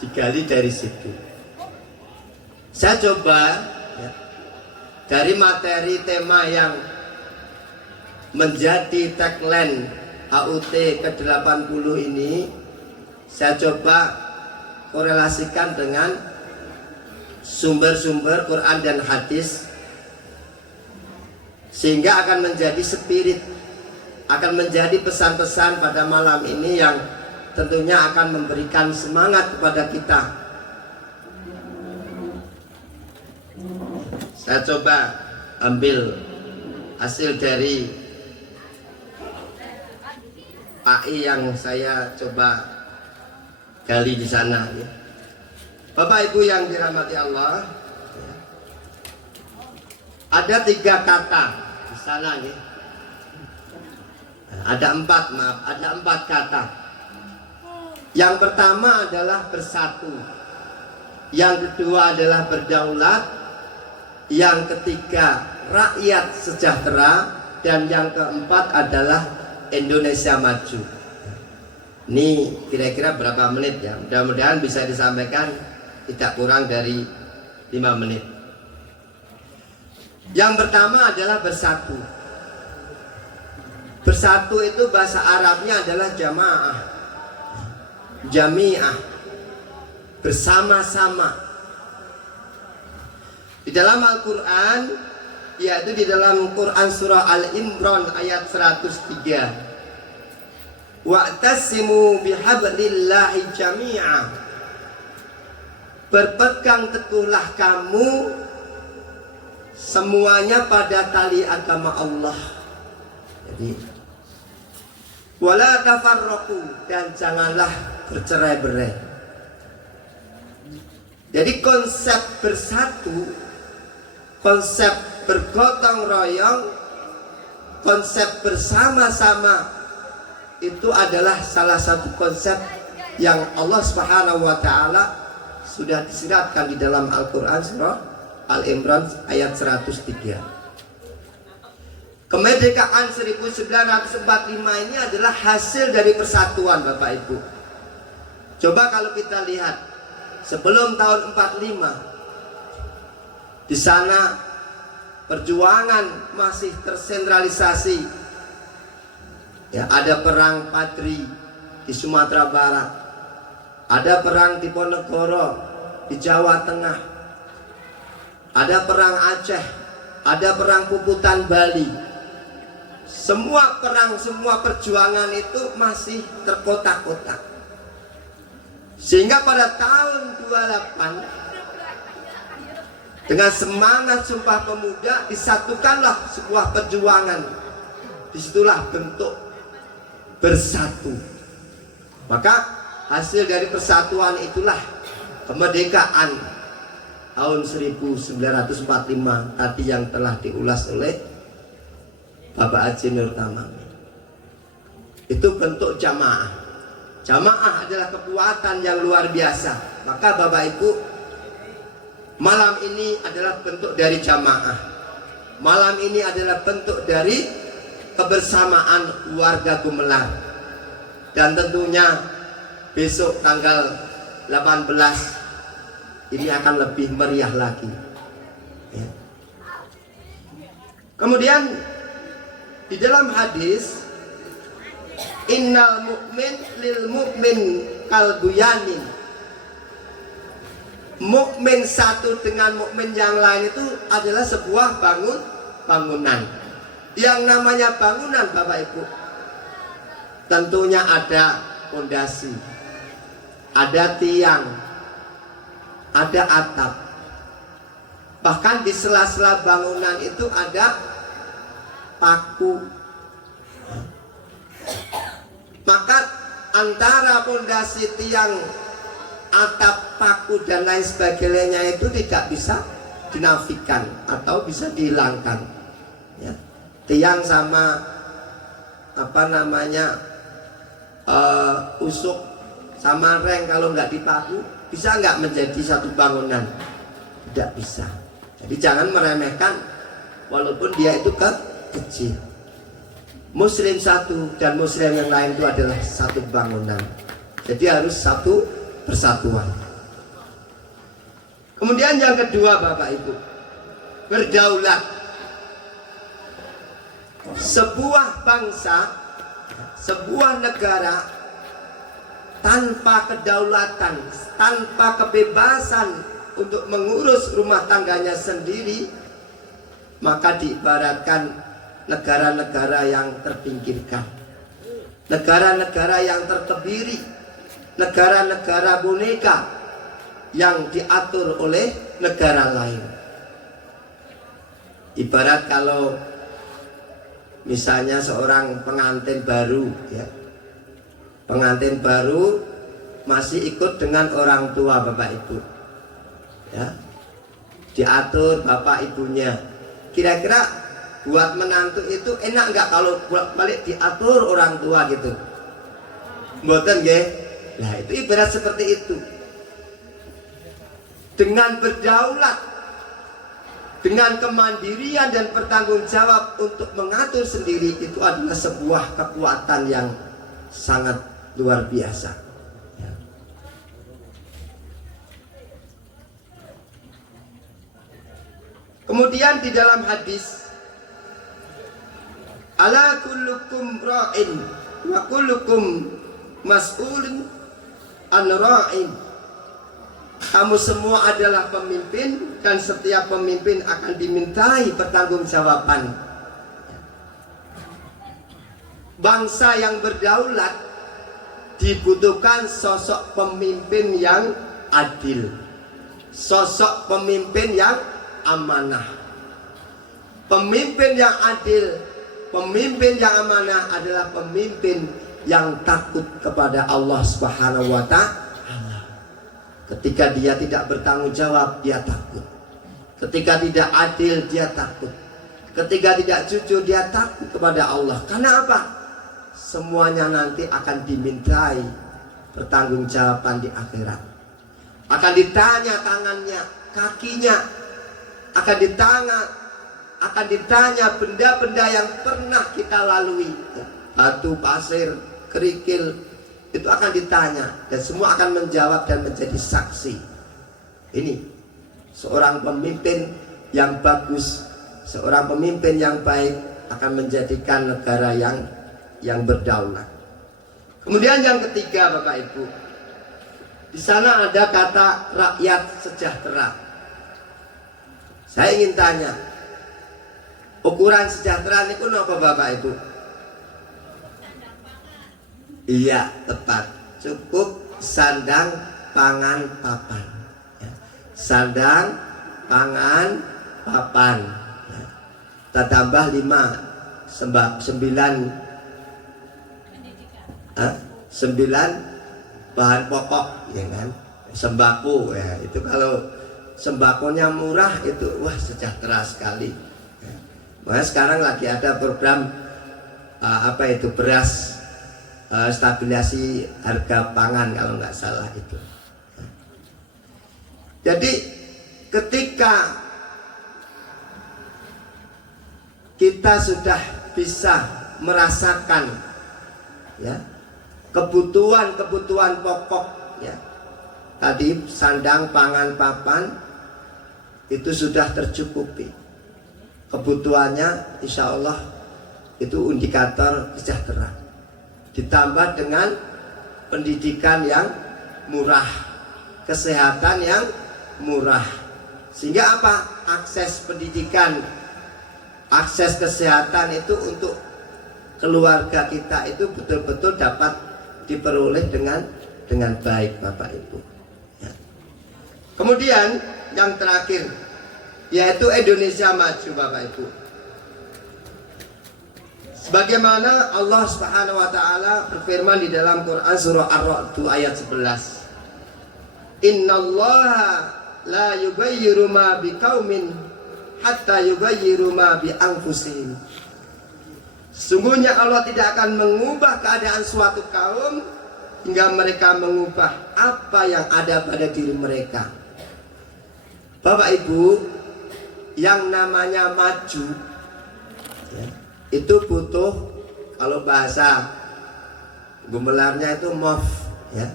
digali dari situ. Saya coba ya, dari materi tema yang menjadi tagline HUT ke-80 ini, saya coba korelasikan dengan sumber-sumber Quran dan hadis, sehingga akan menjadi spirit, akan menjadi pesan-pesan pada malam ini yang tentunya akan memberikan semangat kepada kita. Saya coba ambil hasil dari AI yang saya coba gali di sana ya. Bapak Ibu yang dirahmati Allah, ada 3 kata di sana ya. Ada 4 kata. Yang pertama adalah bersatu, yang kedua adalah berdaulat, yang ketiga rakyat sejahtera, dan yang keempat adalah Indonesia maju. Ini kira-kira berapa menit ya? Mudah-mudahan bisa disampaikan tidak kurang dari 5 menit. Yang pertama adalah bersatu. Bersatu itu bahasa Arabnya adalah jamaah, jamiah, bersama-sama. Di dalam Al-Quran, yaitu di dalam Quran surah Al-Imran ayat 103, wa'tasimu bihablillahi jami'ah, berpegang teguhlah kamu semuanya pada tali agama Allah. Jadi wala tafarraqu, dan janganlah bercerai-berai. Jadi konsep bersatu, konsep bergotong royong, konsep bersama-sama itu adalah salah satu konsep yang Allah Subhanahu wa taala sudah disiratkan di dalam Al-Qur'an surah Al-Imran ayat 103. Kemerdekaan 1945 ini adalah hasil dari persatuan Bapak Ibu. Coba kalau kita lihat sebelum tahun 45, di sana perjuangan masih tersentralisasi. Ya, ada perang Padri di Sumatera Barat, ada perang Diponegoro di Jawa Tengah, ada perang Aceh, ada perang Puputan Bali. Semua perang, semua perjuangan itu masih terkotak-kotak. Sehingga pada tahun 28 dengan semangat Sumpah Pemuda disatukanlah sebuah perjuangan. Disitulah bentuk bersatu. Maka hasil dari persatuan itulah kemerdekaan tahun 1945 tadi yang telah diulas oleh Bapak Haji Nur Tamam. Itu bentuk jamaah. Jamaah adalah kekuatan yang luar biasa. Maka Bapak Ibu, malam ini adalah bentuk dari jamaah. Malam ini adalah bentuk dari kebersamaan warga Gumelar. Dan tentunya besok tanggal 18 ini akan lebih meriah lagi. Ya. Kemudian di dalam hadis, innal mu'min lil mu'min kalbuyanin. Mukmin satu dengan mukmin yang lain itu adalah sebuah bangunan. Yang namanya bangunan, Bapak Ibu, tentunya ada fondasi, ada tiang, ada atap. Bahkan di sela-sela bangunan itu ada paku. Maka antara fondasi, tiang, atap, paku dan lain sebagainya itu tidak bisa dinafikan atau bisa dihilangkan. Ya. Tiang sama usuk sama reng kalau nggak dipaku bisa nggak menjadi satu bangunan? Tidak bisa. Jadi jangan meremehkan walaupun dia itu kecil. Muslim satu dan muslim yang lain itu adalah satu bangunan. Jadi harus satu persatuan. Kemudian yang kedua, Bapak Ibu, berdaulat. Sebuah bangsa, sebuah negara tanpa kedaulatan, tanpa kebebasan untuk mengurus rumah tangganya sendiri, maka diibaratkan negara-negara yang terpinggirkan, negara-negara yang terkebiri, negara-negara boneka yang diatur oleh negara lain. Ibarat kalau misalnya seorang pengantin baru, ya, pengantin baru masih ikut dengan orang tua bapak ibu, ya, diatur bapak ibunya. Kira-kira buat menantu itu enak nggak kalau balik diatur orang tua gitu? Mboten nggih. Nah itu ibarat seperti itu. Dengan berdaulat, dengan kemandirian dan bertanggung jawab untuk mengatur sendiri, itu adalah sebuah kekuatan yang sangat luar biasa. Ya. Kemudian di dalam hadis, ala kullukum ra'in wa kullukum mas'ulun an ra'in. Kamu semua adalah pemimpin dan setiap pemimpin akan dimintai pertanggungjawaban. Bangsa yang berdaulat dibutuhkan sosok pemimpin yang adil, sosok pemimpin yang amanah. Pemimpin yang adil, pemimpin yang amanah adalah pemimpin yang takut kepada Allah Subhanahu wa Ta'ala. Ketika dia tidak bertanggung jawab, dia takut. Ketika tidak adil, dia takut. Ketika tidak jujur, dia takut kepada Allah. Karena apa? Semuanya nanti akan dimintai pertanggungjawaban di akhirat. Akan ditanya tangannya, kakinya, akan ditanya benda-benda yang pernah kita lalui. Batu, pasir, kerikil, itu akan ditanya dan semua akan menjawab dan menjadi saksi. Ini seorang pemimpin yang bagus, seorang pemimpin yang baik akan menjadikan negara yang berdaulat. Kemudian yang ketiga, Bapak Ibu, di sana ada kata rakyat sejahtera. Saya ingin tanya, ukuran sejahtera ini pun apa, Bapak Ibu? Iya, tepat. Cukup sandang, pangan, papan. Ya. Sandang, pangan, papan. Ya. Kita tambah 9 bahan pokok, ya kan? Sembako, ya. Itu kalau sembakonya murah itu wah sejahtera sekali. Ya. Makanya sekarang lagi ada program beras. Stabilisasi harga pangan kalau nggak salah itu. Jadi ketika kita sudah bisa merasakan, ya, kebutuhan pokok, ya, tadi sandang, pangan, papan itu sudah tercukupi. Kebutuhannya insya Allah itu indikator sejahtera. Ditambah dengan pendidikan yang murah, kesehatan yang murah. Sehingga apa? Akses pendidikan, akses kesehatan itu untuk keluarga kita itu betul-betul dapat diperoleh dengan baik, Bapak Ibu. Ya. Kemudian yang terakhir yaitu Indonesia maju, Bapak Ibu. Sebagaimana Allah Subhanahu wa taala berfirman di dalam Quran surah Ar-Ra'd ayat 11. Innallaha la yughayyiru ma biqaumin hatta yughayyiru ma bi anfusihim. Sesungguhnya Allah tidak akan mengubah keadaan suatu kaum hingga mereka mengubah apa yang ada pada diri mereka. Bapak Ibu, yang namanya maju ya, itu butuh, kalau bahasa gemelarnya itu move ya,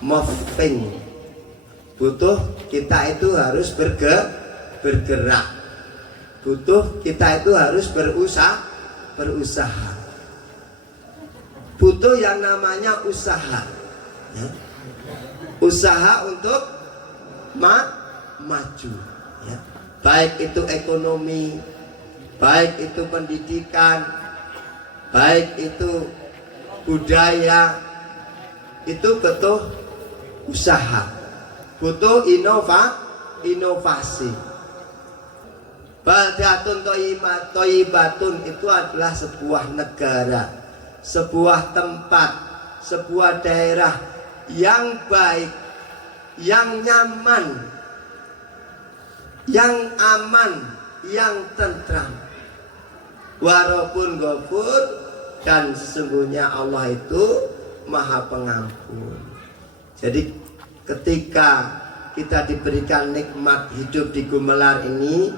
moving. Butuh kita itu harus bergerak. Butuh kita itu harus berusaha. Butuh yang namanya usaha ya. Usaha untuk maju ya. Baik itu ekonomi, baik itu pendidikan, baik itu budaya, itu butuh usaha, butuh inovasi. Baldatun Thayyibatun itu adalah sebuah negara, sebuah tempat, sebuah daerah yang baik, yang nyaman, yang aman, yang tentram. Walaupun ghafur, dan sesungguhnya Allah itu Maha Pengampun. Jadi ketika kita diberikan nikmat hidup di Gumelar ini,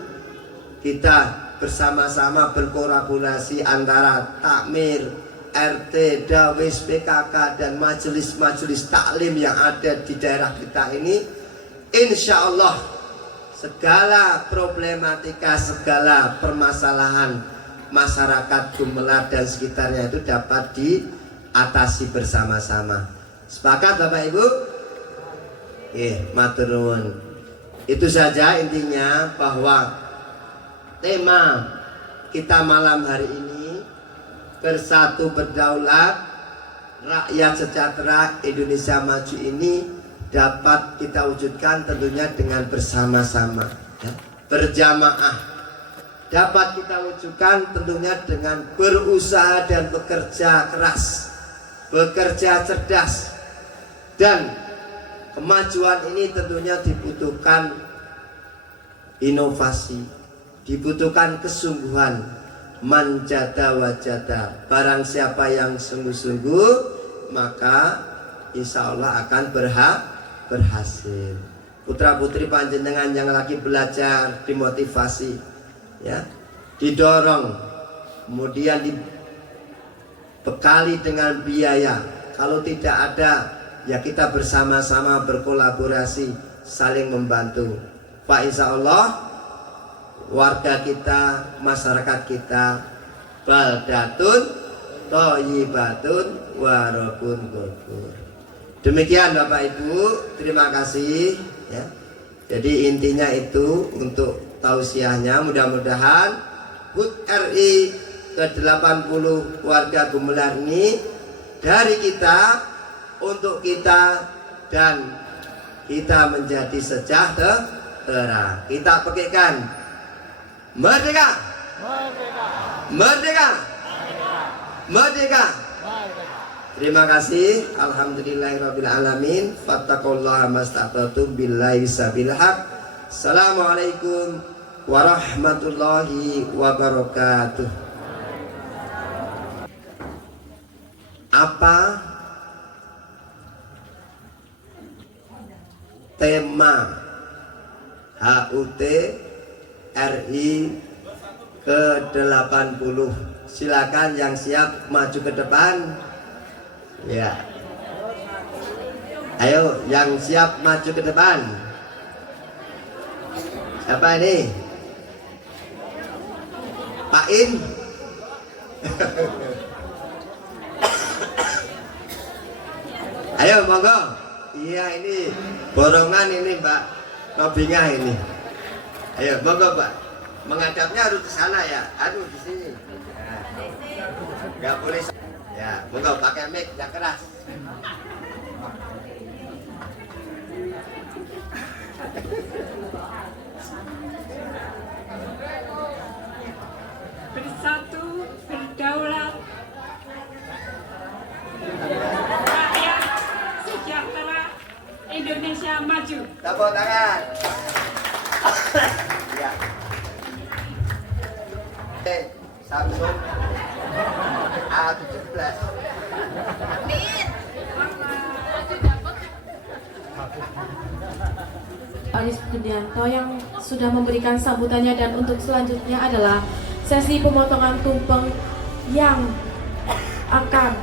kita bersama-sama berkolaborasi antara takmir, RT, Dawis, PKK, dan majelis-majelis taklim yang ada di daerah kita ini. Insya Allah segala problematika, segala permasalahan masyarakat Gumelar dan sekitarnya itu dapat diatasi bersama-sama. Sepakat Bapak Ibu? Matur nuwun. Itu saja intinya, bahwa tema kita malam hari ini, bersatu berdaulat, rakyat sejahtera, Indonesia maju, ini dapat kita wujudkan tentunya dengan bersama-sama ya, berjamaah. Dapat kita wujudkan tentunya dengan berusaha dan bekerja keras, bekerja cerdas. Dan kemajuan ini tentunya dibutuhkan inovasi, dibutuhkan kesungguhan. Manjada wajada, barang siapa yang sungguh-sungguh maka insya Allah akan berhasil. Putra putri panjenengan yang lagi belajar dimotivasi ya, didorong, kemudian dibekali dengan biaya. Kalau tidak ada ya kita bersama-sama berkolaborasi, saling membantu. Pak, insya Allah warga kita, masyarakat kita, baldatun thayyibatun wa rabbun ghafur. Demikian Bapak Ibu, terima kasih ya. Jadi intinya itu untuk tausiahnya, mudah-mudahan HUT RI ke-80 warga Gumelar ini dari kita, untuk kita, dan kita menjadi sejahtera. Kita pakaikan merdeka, merdeka, merdeka. Terima kasih. Alhamdulillahirabbil alamin. Fattaqullaha mastata'tum billahi sabil haq. Assalamualaikum warahmatullahi wabarakatuh. Apa tema HUT RI ke-80? Silakan yang siap maju ke depan. Ya. Ayo, yang siap maju ke depan. Siapa ini? Pak In. Ayo, monggo. Iya, ini borongan ini, Mbak Robinga ini. Ayo, monggo, Pak. Menghadapnya harus ke sana ya. Aduh, di sini. Nggak boleh. Ya, monggo pakai mic yang keras. Bersatu, berdaulat, rakyat sejahtera, Indonesia maju. Tepuk tangan. Ya. Samsung A17. Aris Budianto yang sudah memberikan sambutannya, dan untuk selanjutnya adalah sesi pemotongan tumpeng yang akan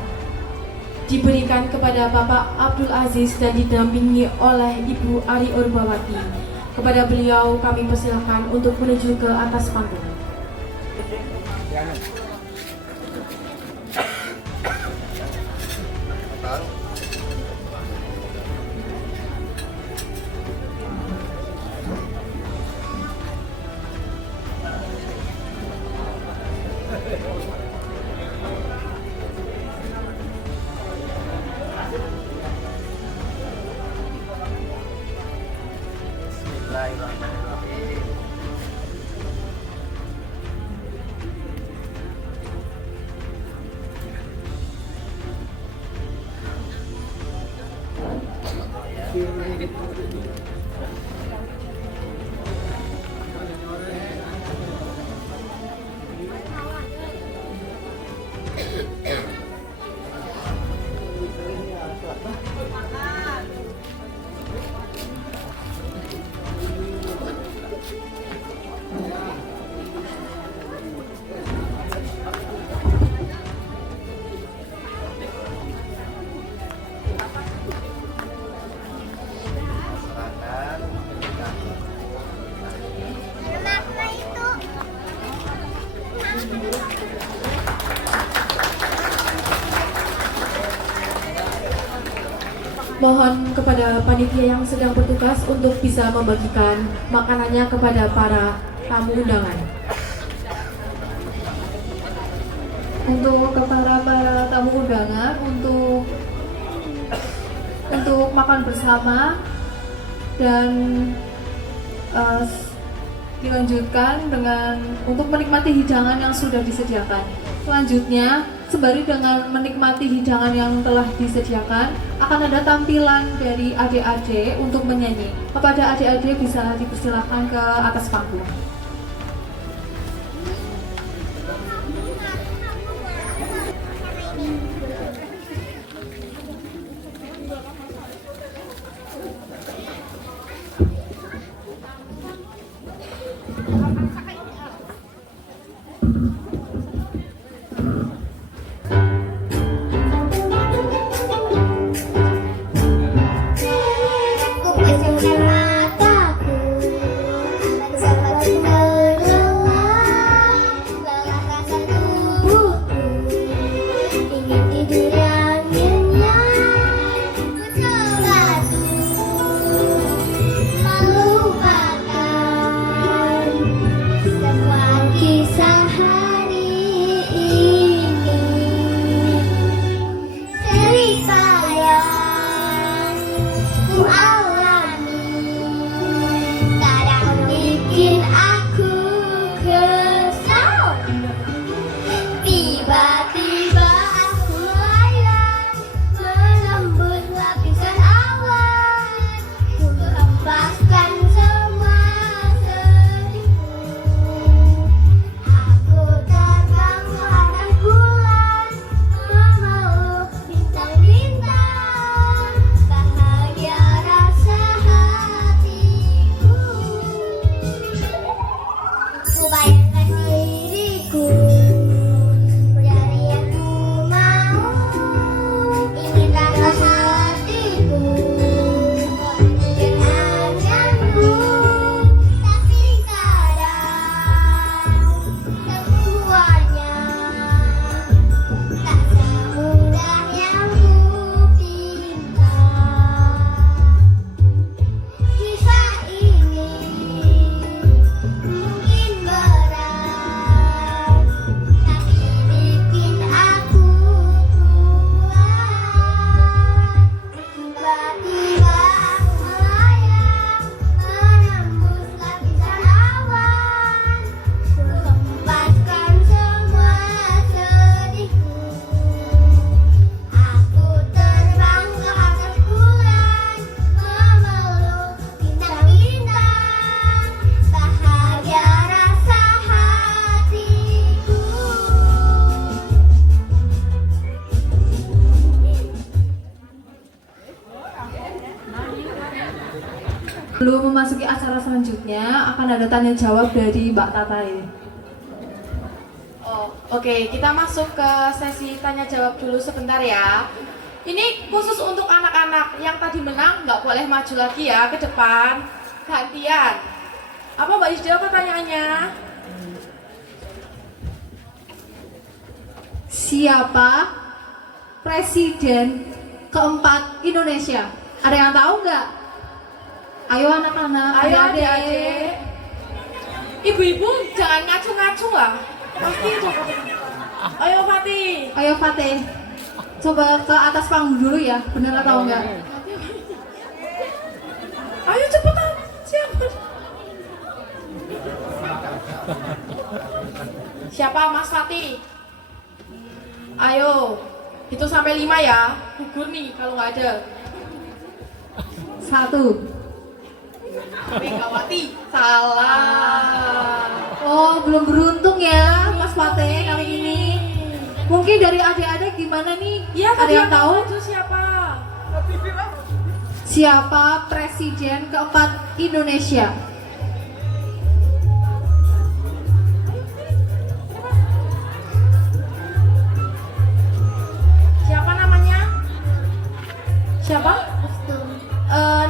diberikan kepada Bapak Abdul Aziz dan didampingi oleh Ibu Ari Urbawati. Kepada beliau kami persilahkan untuk menuju ke atas panggung. Bismillahirrahmanirrahim. Mohon kepada panitia yang sedang bertugas untuk bisa membagikan makanannya kepada para tamu undangan. Untuk para tamu undangan untuk makan bersama dan dilanjutkan dengan untuk menikmati hidangan yang sudah disediakan. Selanjutnya, sembari dengan menikmati hidangan yang telah disediakan, akan ada tampilan dari adik-adik untuk menyanyi. Kepada adik-adik bisa dipersilakan ke atas panggung. Ku pejamkan mataku, sahabatku sebelum memasuki acara selanjutnya akan ada tanya jawab dari Mbak Tata ini. Oh, oke, kita masuk ke sesi tanya jawab dulu sebentar ya. Ini khusus untuk anak-anak yang tadi menang, nggak boleh maju lagi ya ke depan. Gantian. Apa Mbak Yusda pertanyaannya? Siapa presiden keempat Indonesia? Ada yang tahu nggak? Ayo anak-anak, Ayo adik-adik. adik-adik. Ibu-ibu jangan ngacung-ngacung lah. Pasti itu. Ayo Fatih. Ayo Fatih, coba ke atas panggung dulu ya, bener atau enggak? Ayo cepetan. Siapa? Siapa Mas Fatih? Ayo. Itu sampai 5 ya. Gugur nih kalau nggak ada. 1. Megawati. Salah. Oh, belum beruntung ya Mas Fatih kali ini. Mungkin dari adik-adik gimana nih? Iya, Ada yang tahu? Itu siapa? Siapa presiden keempat Indonesia? Siapa namanya? Siapa?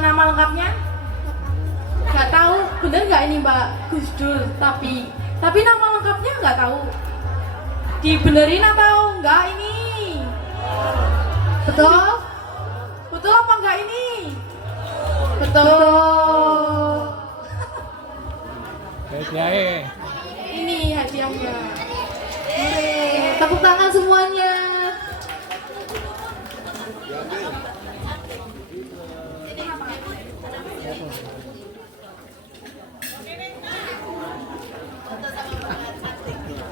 Nama lengkapnya? Gak tahu. Bener nggak ini Mbak Gus Dur? Tapi nama lengkapnya nggak tahu. Dibenerin atau enggak ini? Betul? Betul apa enggak ini? Betul. Ini hadiahnya. Tepuk tangan semuanya.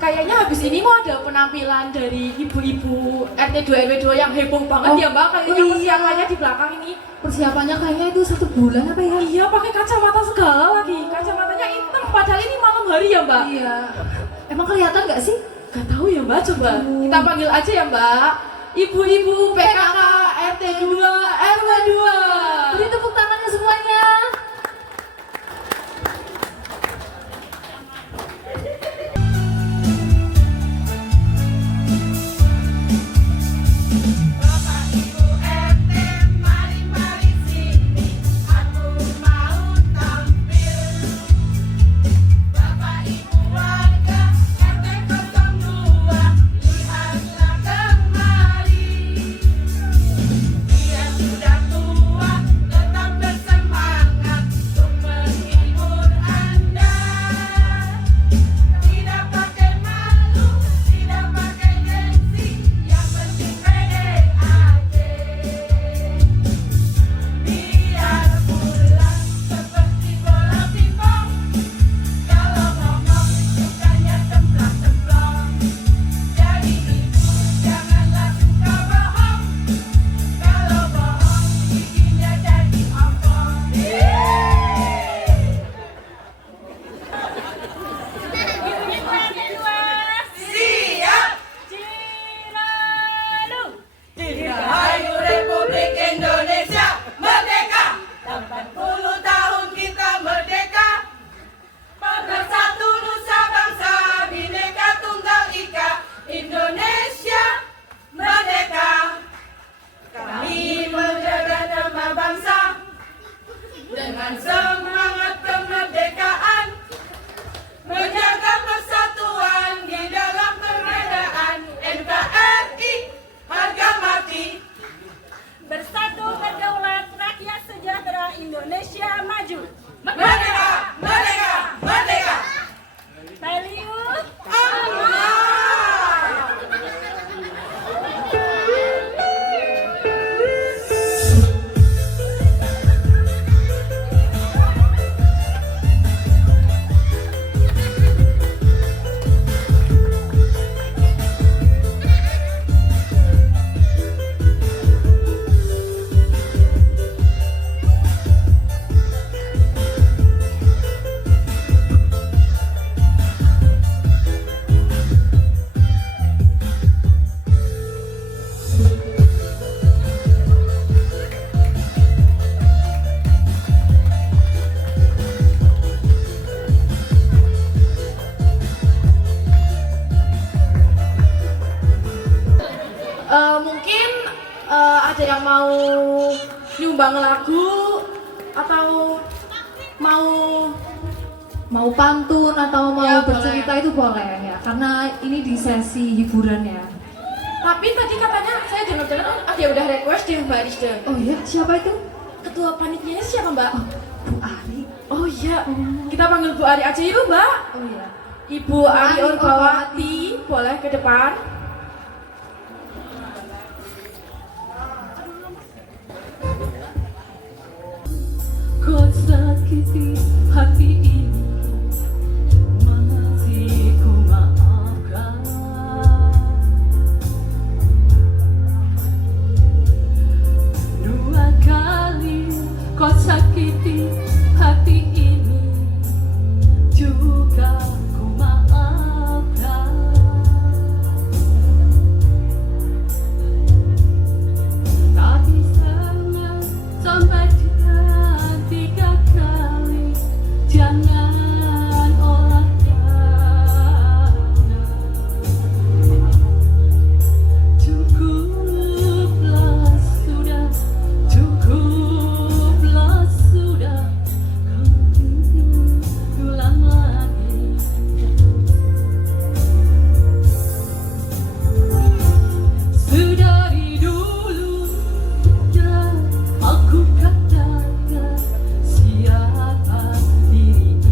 Kayaknya habis ini mau ada penampilan dari ibu-ibu RT 2 RW 2 yang heboh banget ya Mbak. Kayaknya persiapannya di belakang ini. Persiapannya kayaknya itu 1 bulan apa ya? Iya, pakai kacamata segala lagi. Kacamatanya hitam padahal ini malam hari ya Mbak. Iya. Emang kelihatan nggak sih? Gak tahu ya Mbak, coba kita panggil aja ya Mbak. Ibu-ibu PKK RT 2 RW 2. Beri tepuk tangannya semuanya. Sudah tua, tetap ngelagu atau Mau pantun atau mau Ya, bercerita itu boleh ya, karena ini di sesi hiburan ya. tapi tadi katanya saya dengar-dengar ada yang udah request deh Mbak Rizda. Oh iya, siapa itu? Ketua panitianya siapa Mbak? Bu Ari. Oh iya, kita panggil Bu Ari aja yuk Mbak. Oh iya. Ibu Ari Orbawati, boleh ke depan. Kau sakiti hati ini, masih ku maafkan. Dua kali kau sakiti hati ini, juga ku maafkan. Tapi senang sampai dan 3 kali, jangan olah tangan. Cukuplah sudah, cukuplah sudah, kau tidak ulang lagi. Sedari dulu dan aku katakan siapa diri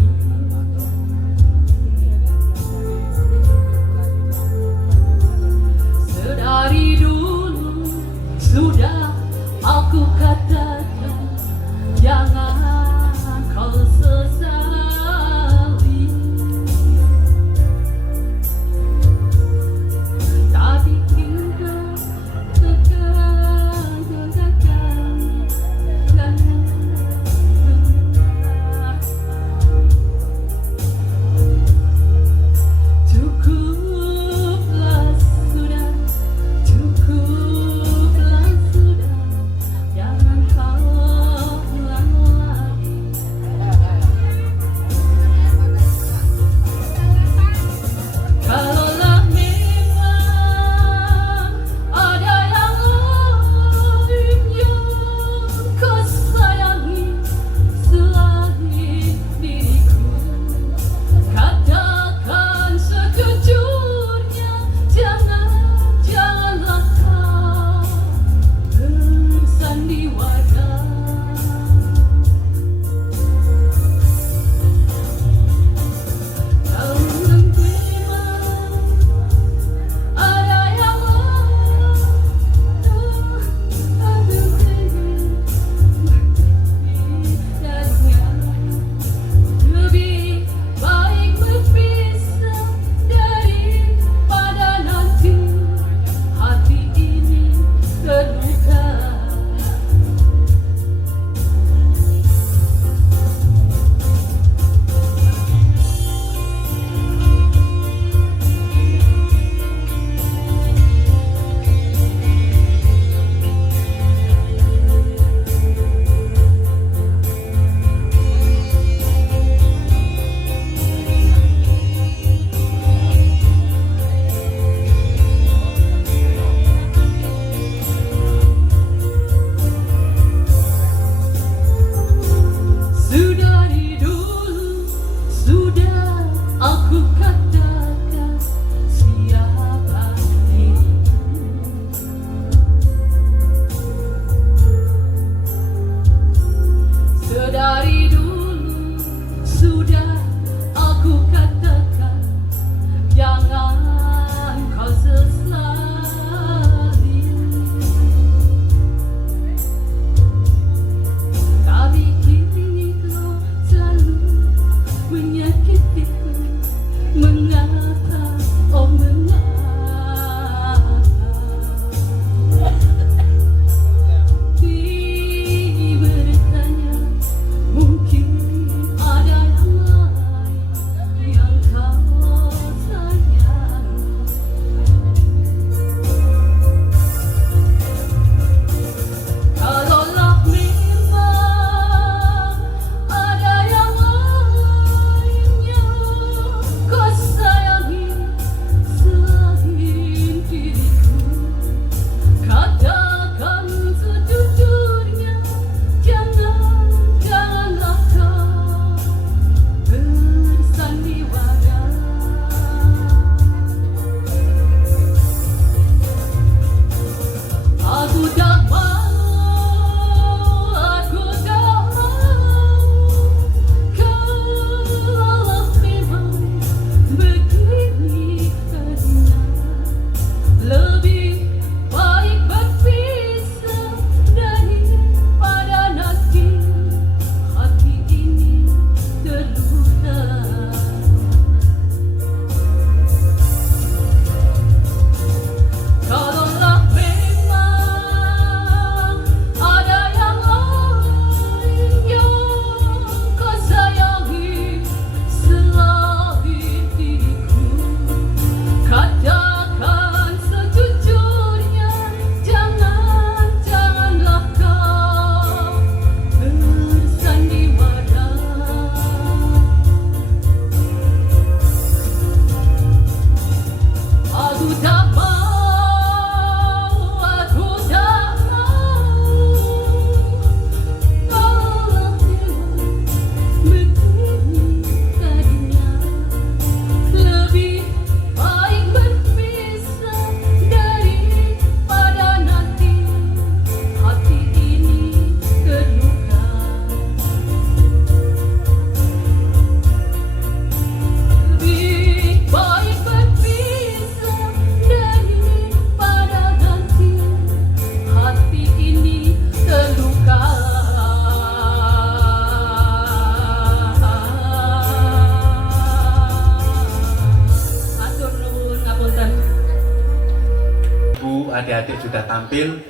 adik-adik sudah tampil.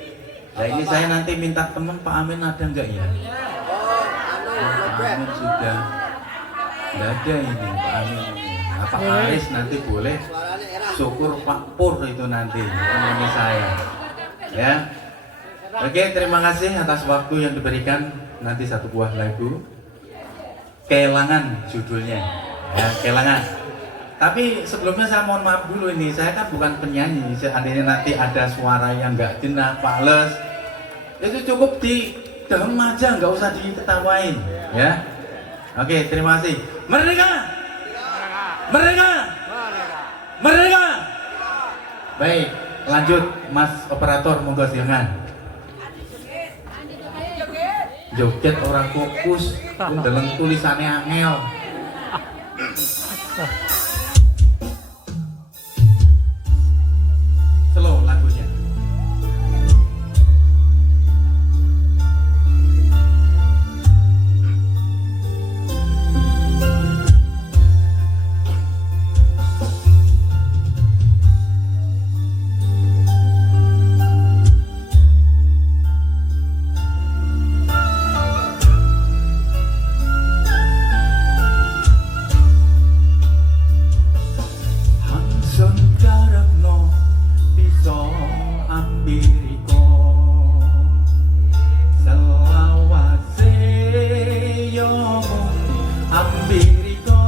Nah ini saya nanti minta teman Pak Amin ada enggak ya? Pak Amin sudah enggak ada ini Pak Amin. Nah, Pak Aris nanti boleh, syukur Pak Pur itu nanti menemani saya. Ya. Oke, terima kasih atas waktu yang diberikan. Nanti satu buah lagu Kelangan judulnya. Ya, Kelangan. Tapi sebelumnya saya mohon maaf dulu ini, saya kan bukan penyanyi. Seandainya nanti ada suara yang nggak jenak, fales, itu cukup di dalam aja, nggak usah diketawain, ya. Oke, terima kasih. Merdeka! Merdeka! Merdeka! Baik, lanjut Mas Operator, monggo silakan. Joget orang fokus, dalam tulisannya angel. Slow lagunya. Hangsun karepno bisa ambiriko selawase yo ambiriko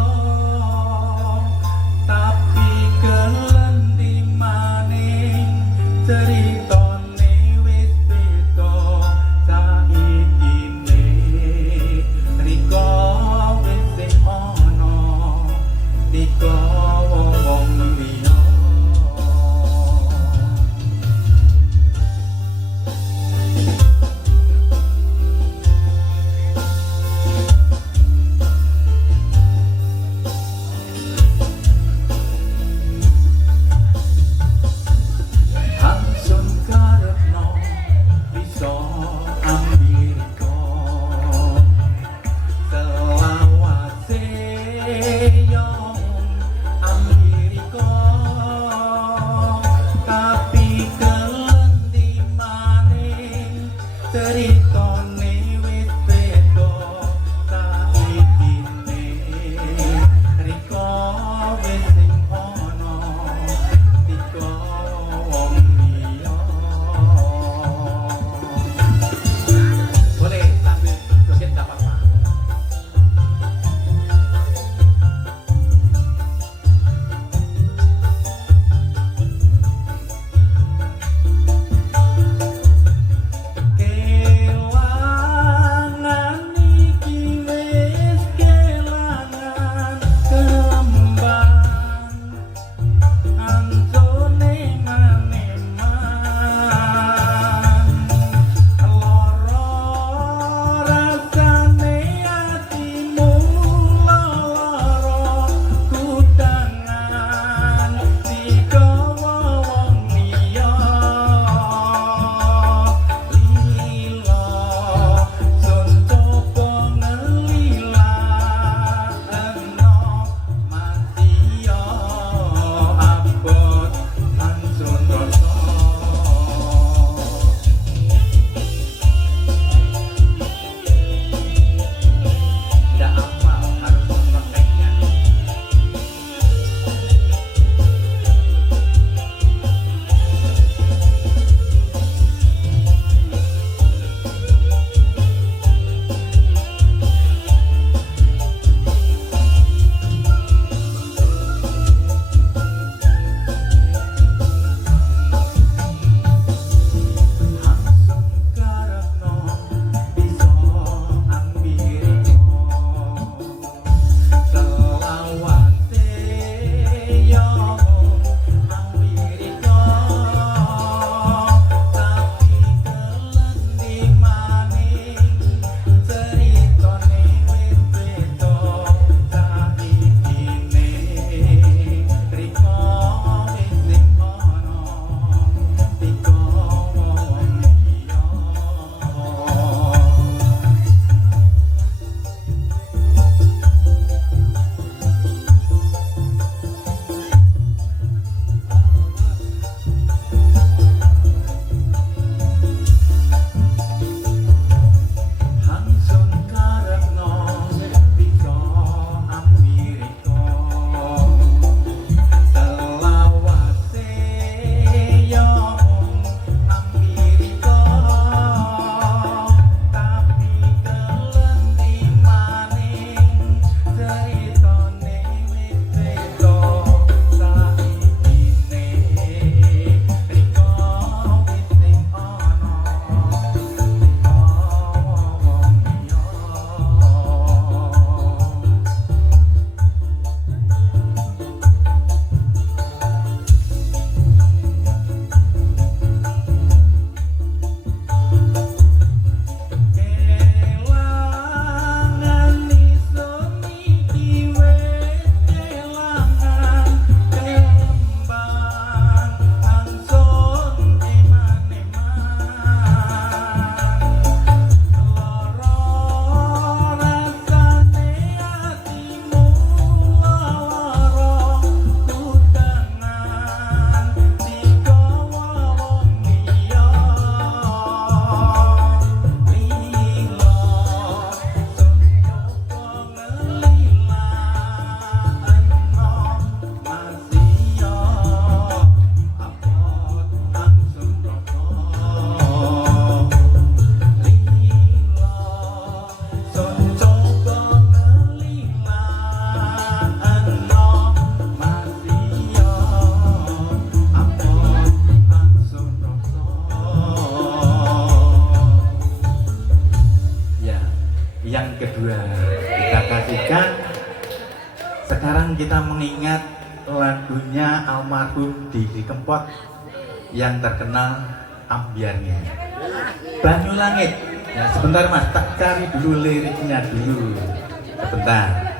tapi kelendi maning ceritane wis beda saikine riko wis sing ana riko wong liya. sekarang kita mengingat lagunya almarhum Didi Kempot yang terkenal ambiarnya Banyu Langit. Ya sebentar mas, tak cari dulu liriknya dulu. Sebentar.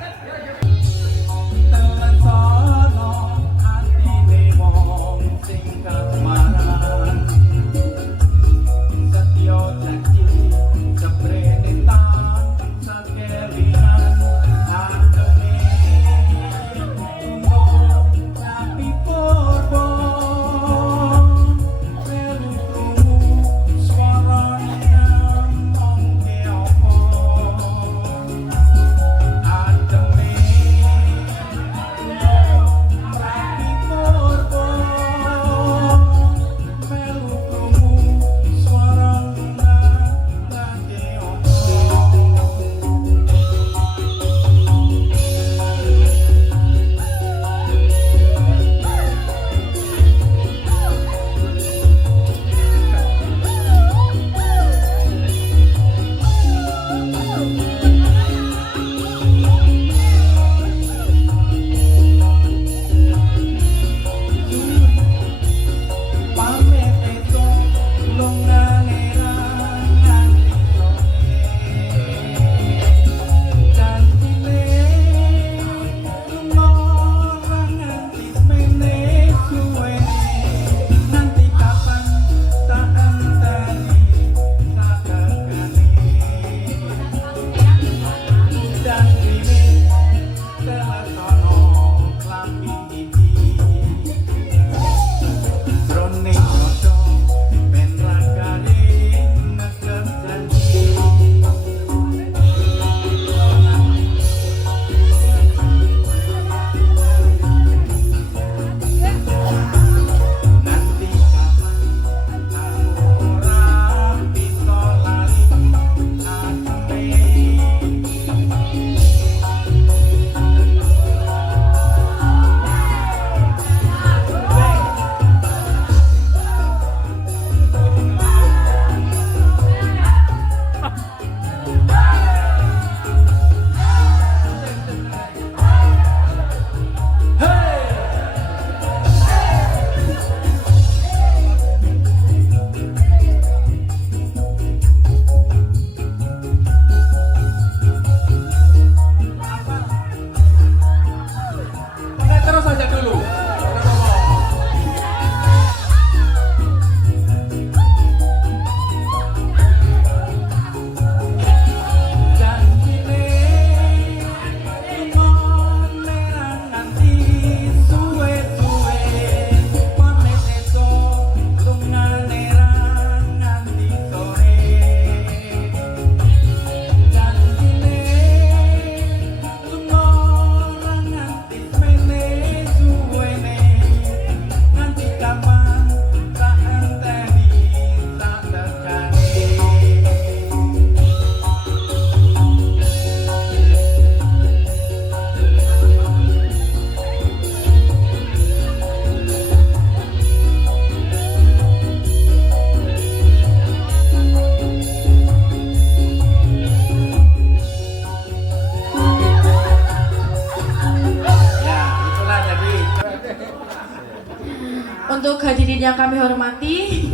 Untuk hadirin yang kami hormati,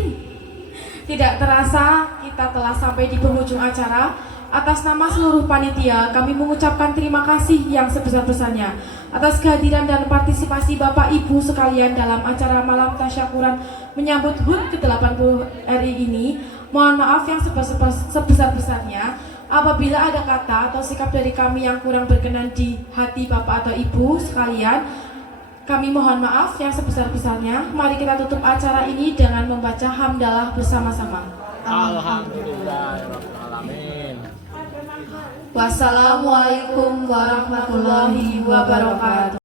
tidak terasa kita telah sampai di penghujung acara. Atas nama seluruh panitia, kami mengucapkan terima kasih yang sebesar-besarnya atas kehadiran dan partisipasi Bapak Ibu sekalian dalam acara Malam Tasyakuran menyambut HUT ke-80 RI ini. Mohon maaf yang sebesar-besarnya apabila ada kata atau sikap dari kami yang kurang berkenan di hati Bapak atau Ibu sekalian. Kami mohon maaf yang sebesar-besarnya. Mari kita tutup acara ini dengan membaca hamdalah bersama-sama. Alhamdulillahirrahmanirrahim. Wassalamualaikum warahmatullahi wabarakatuh.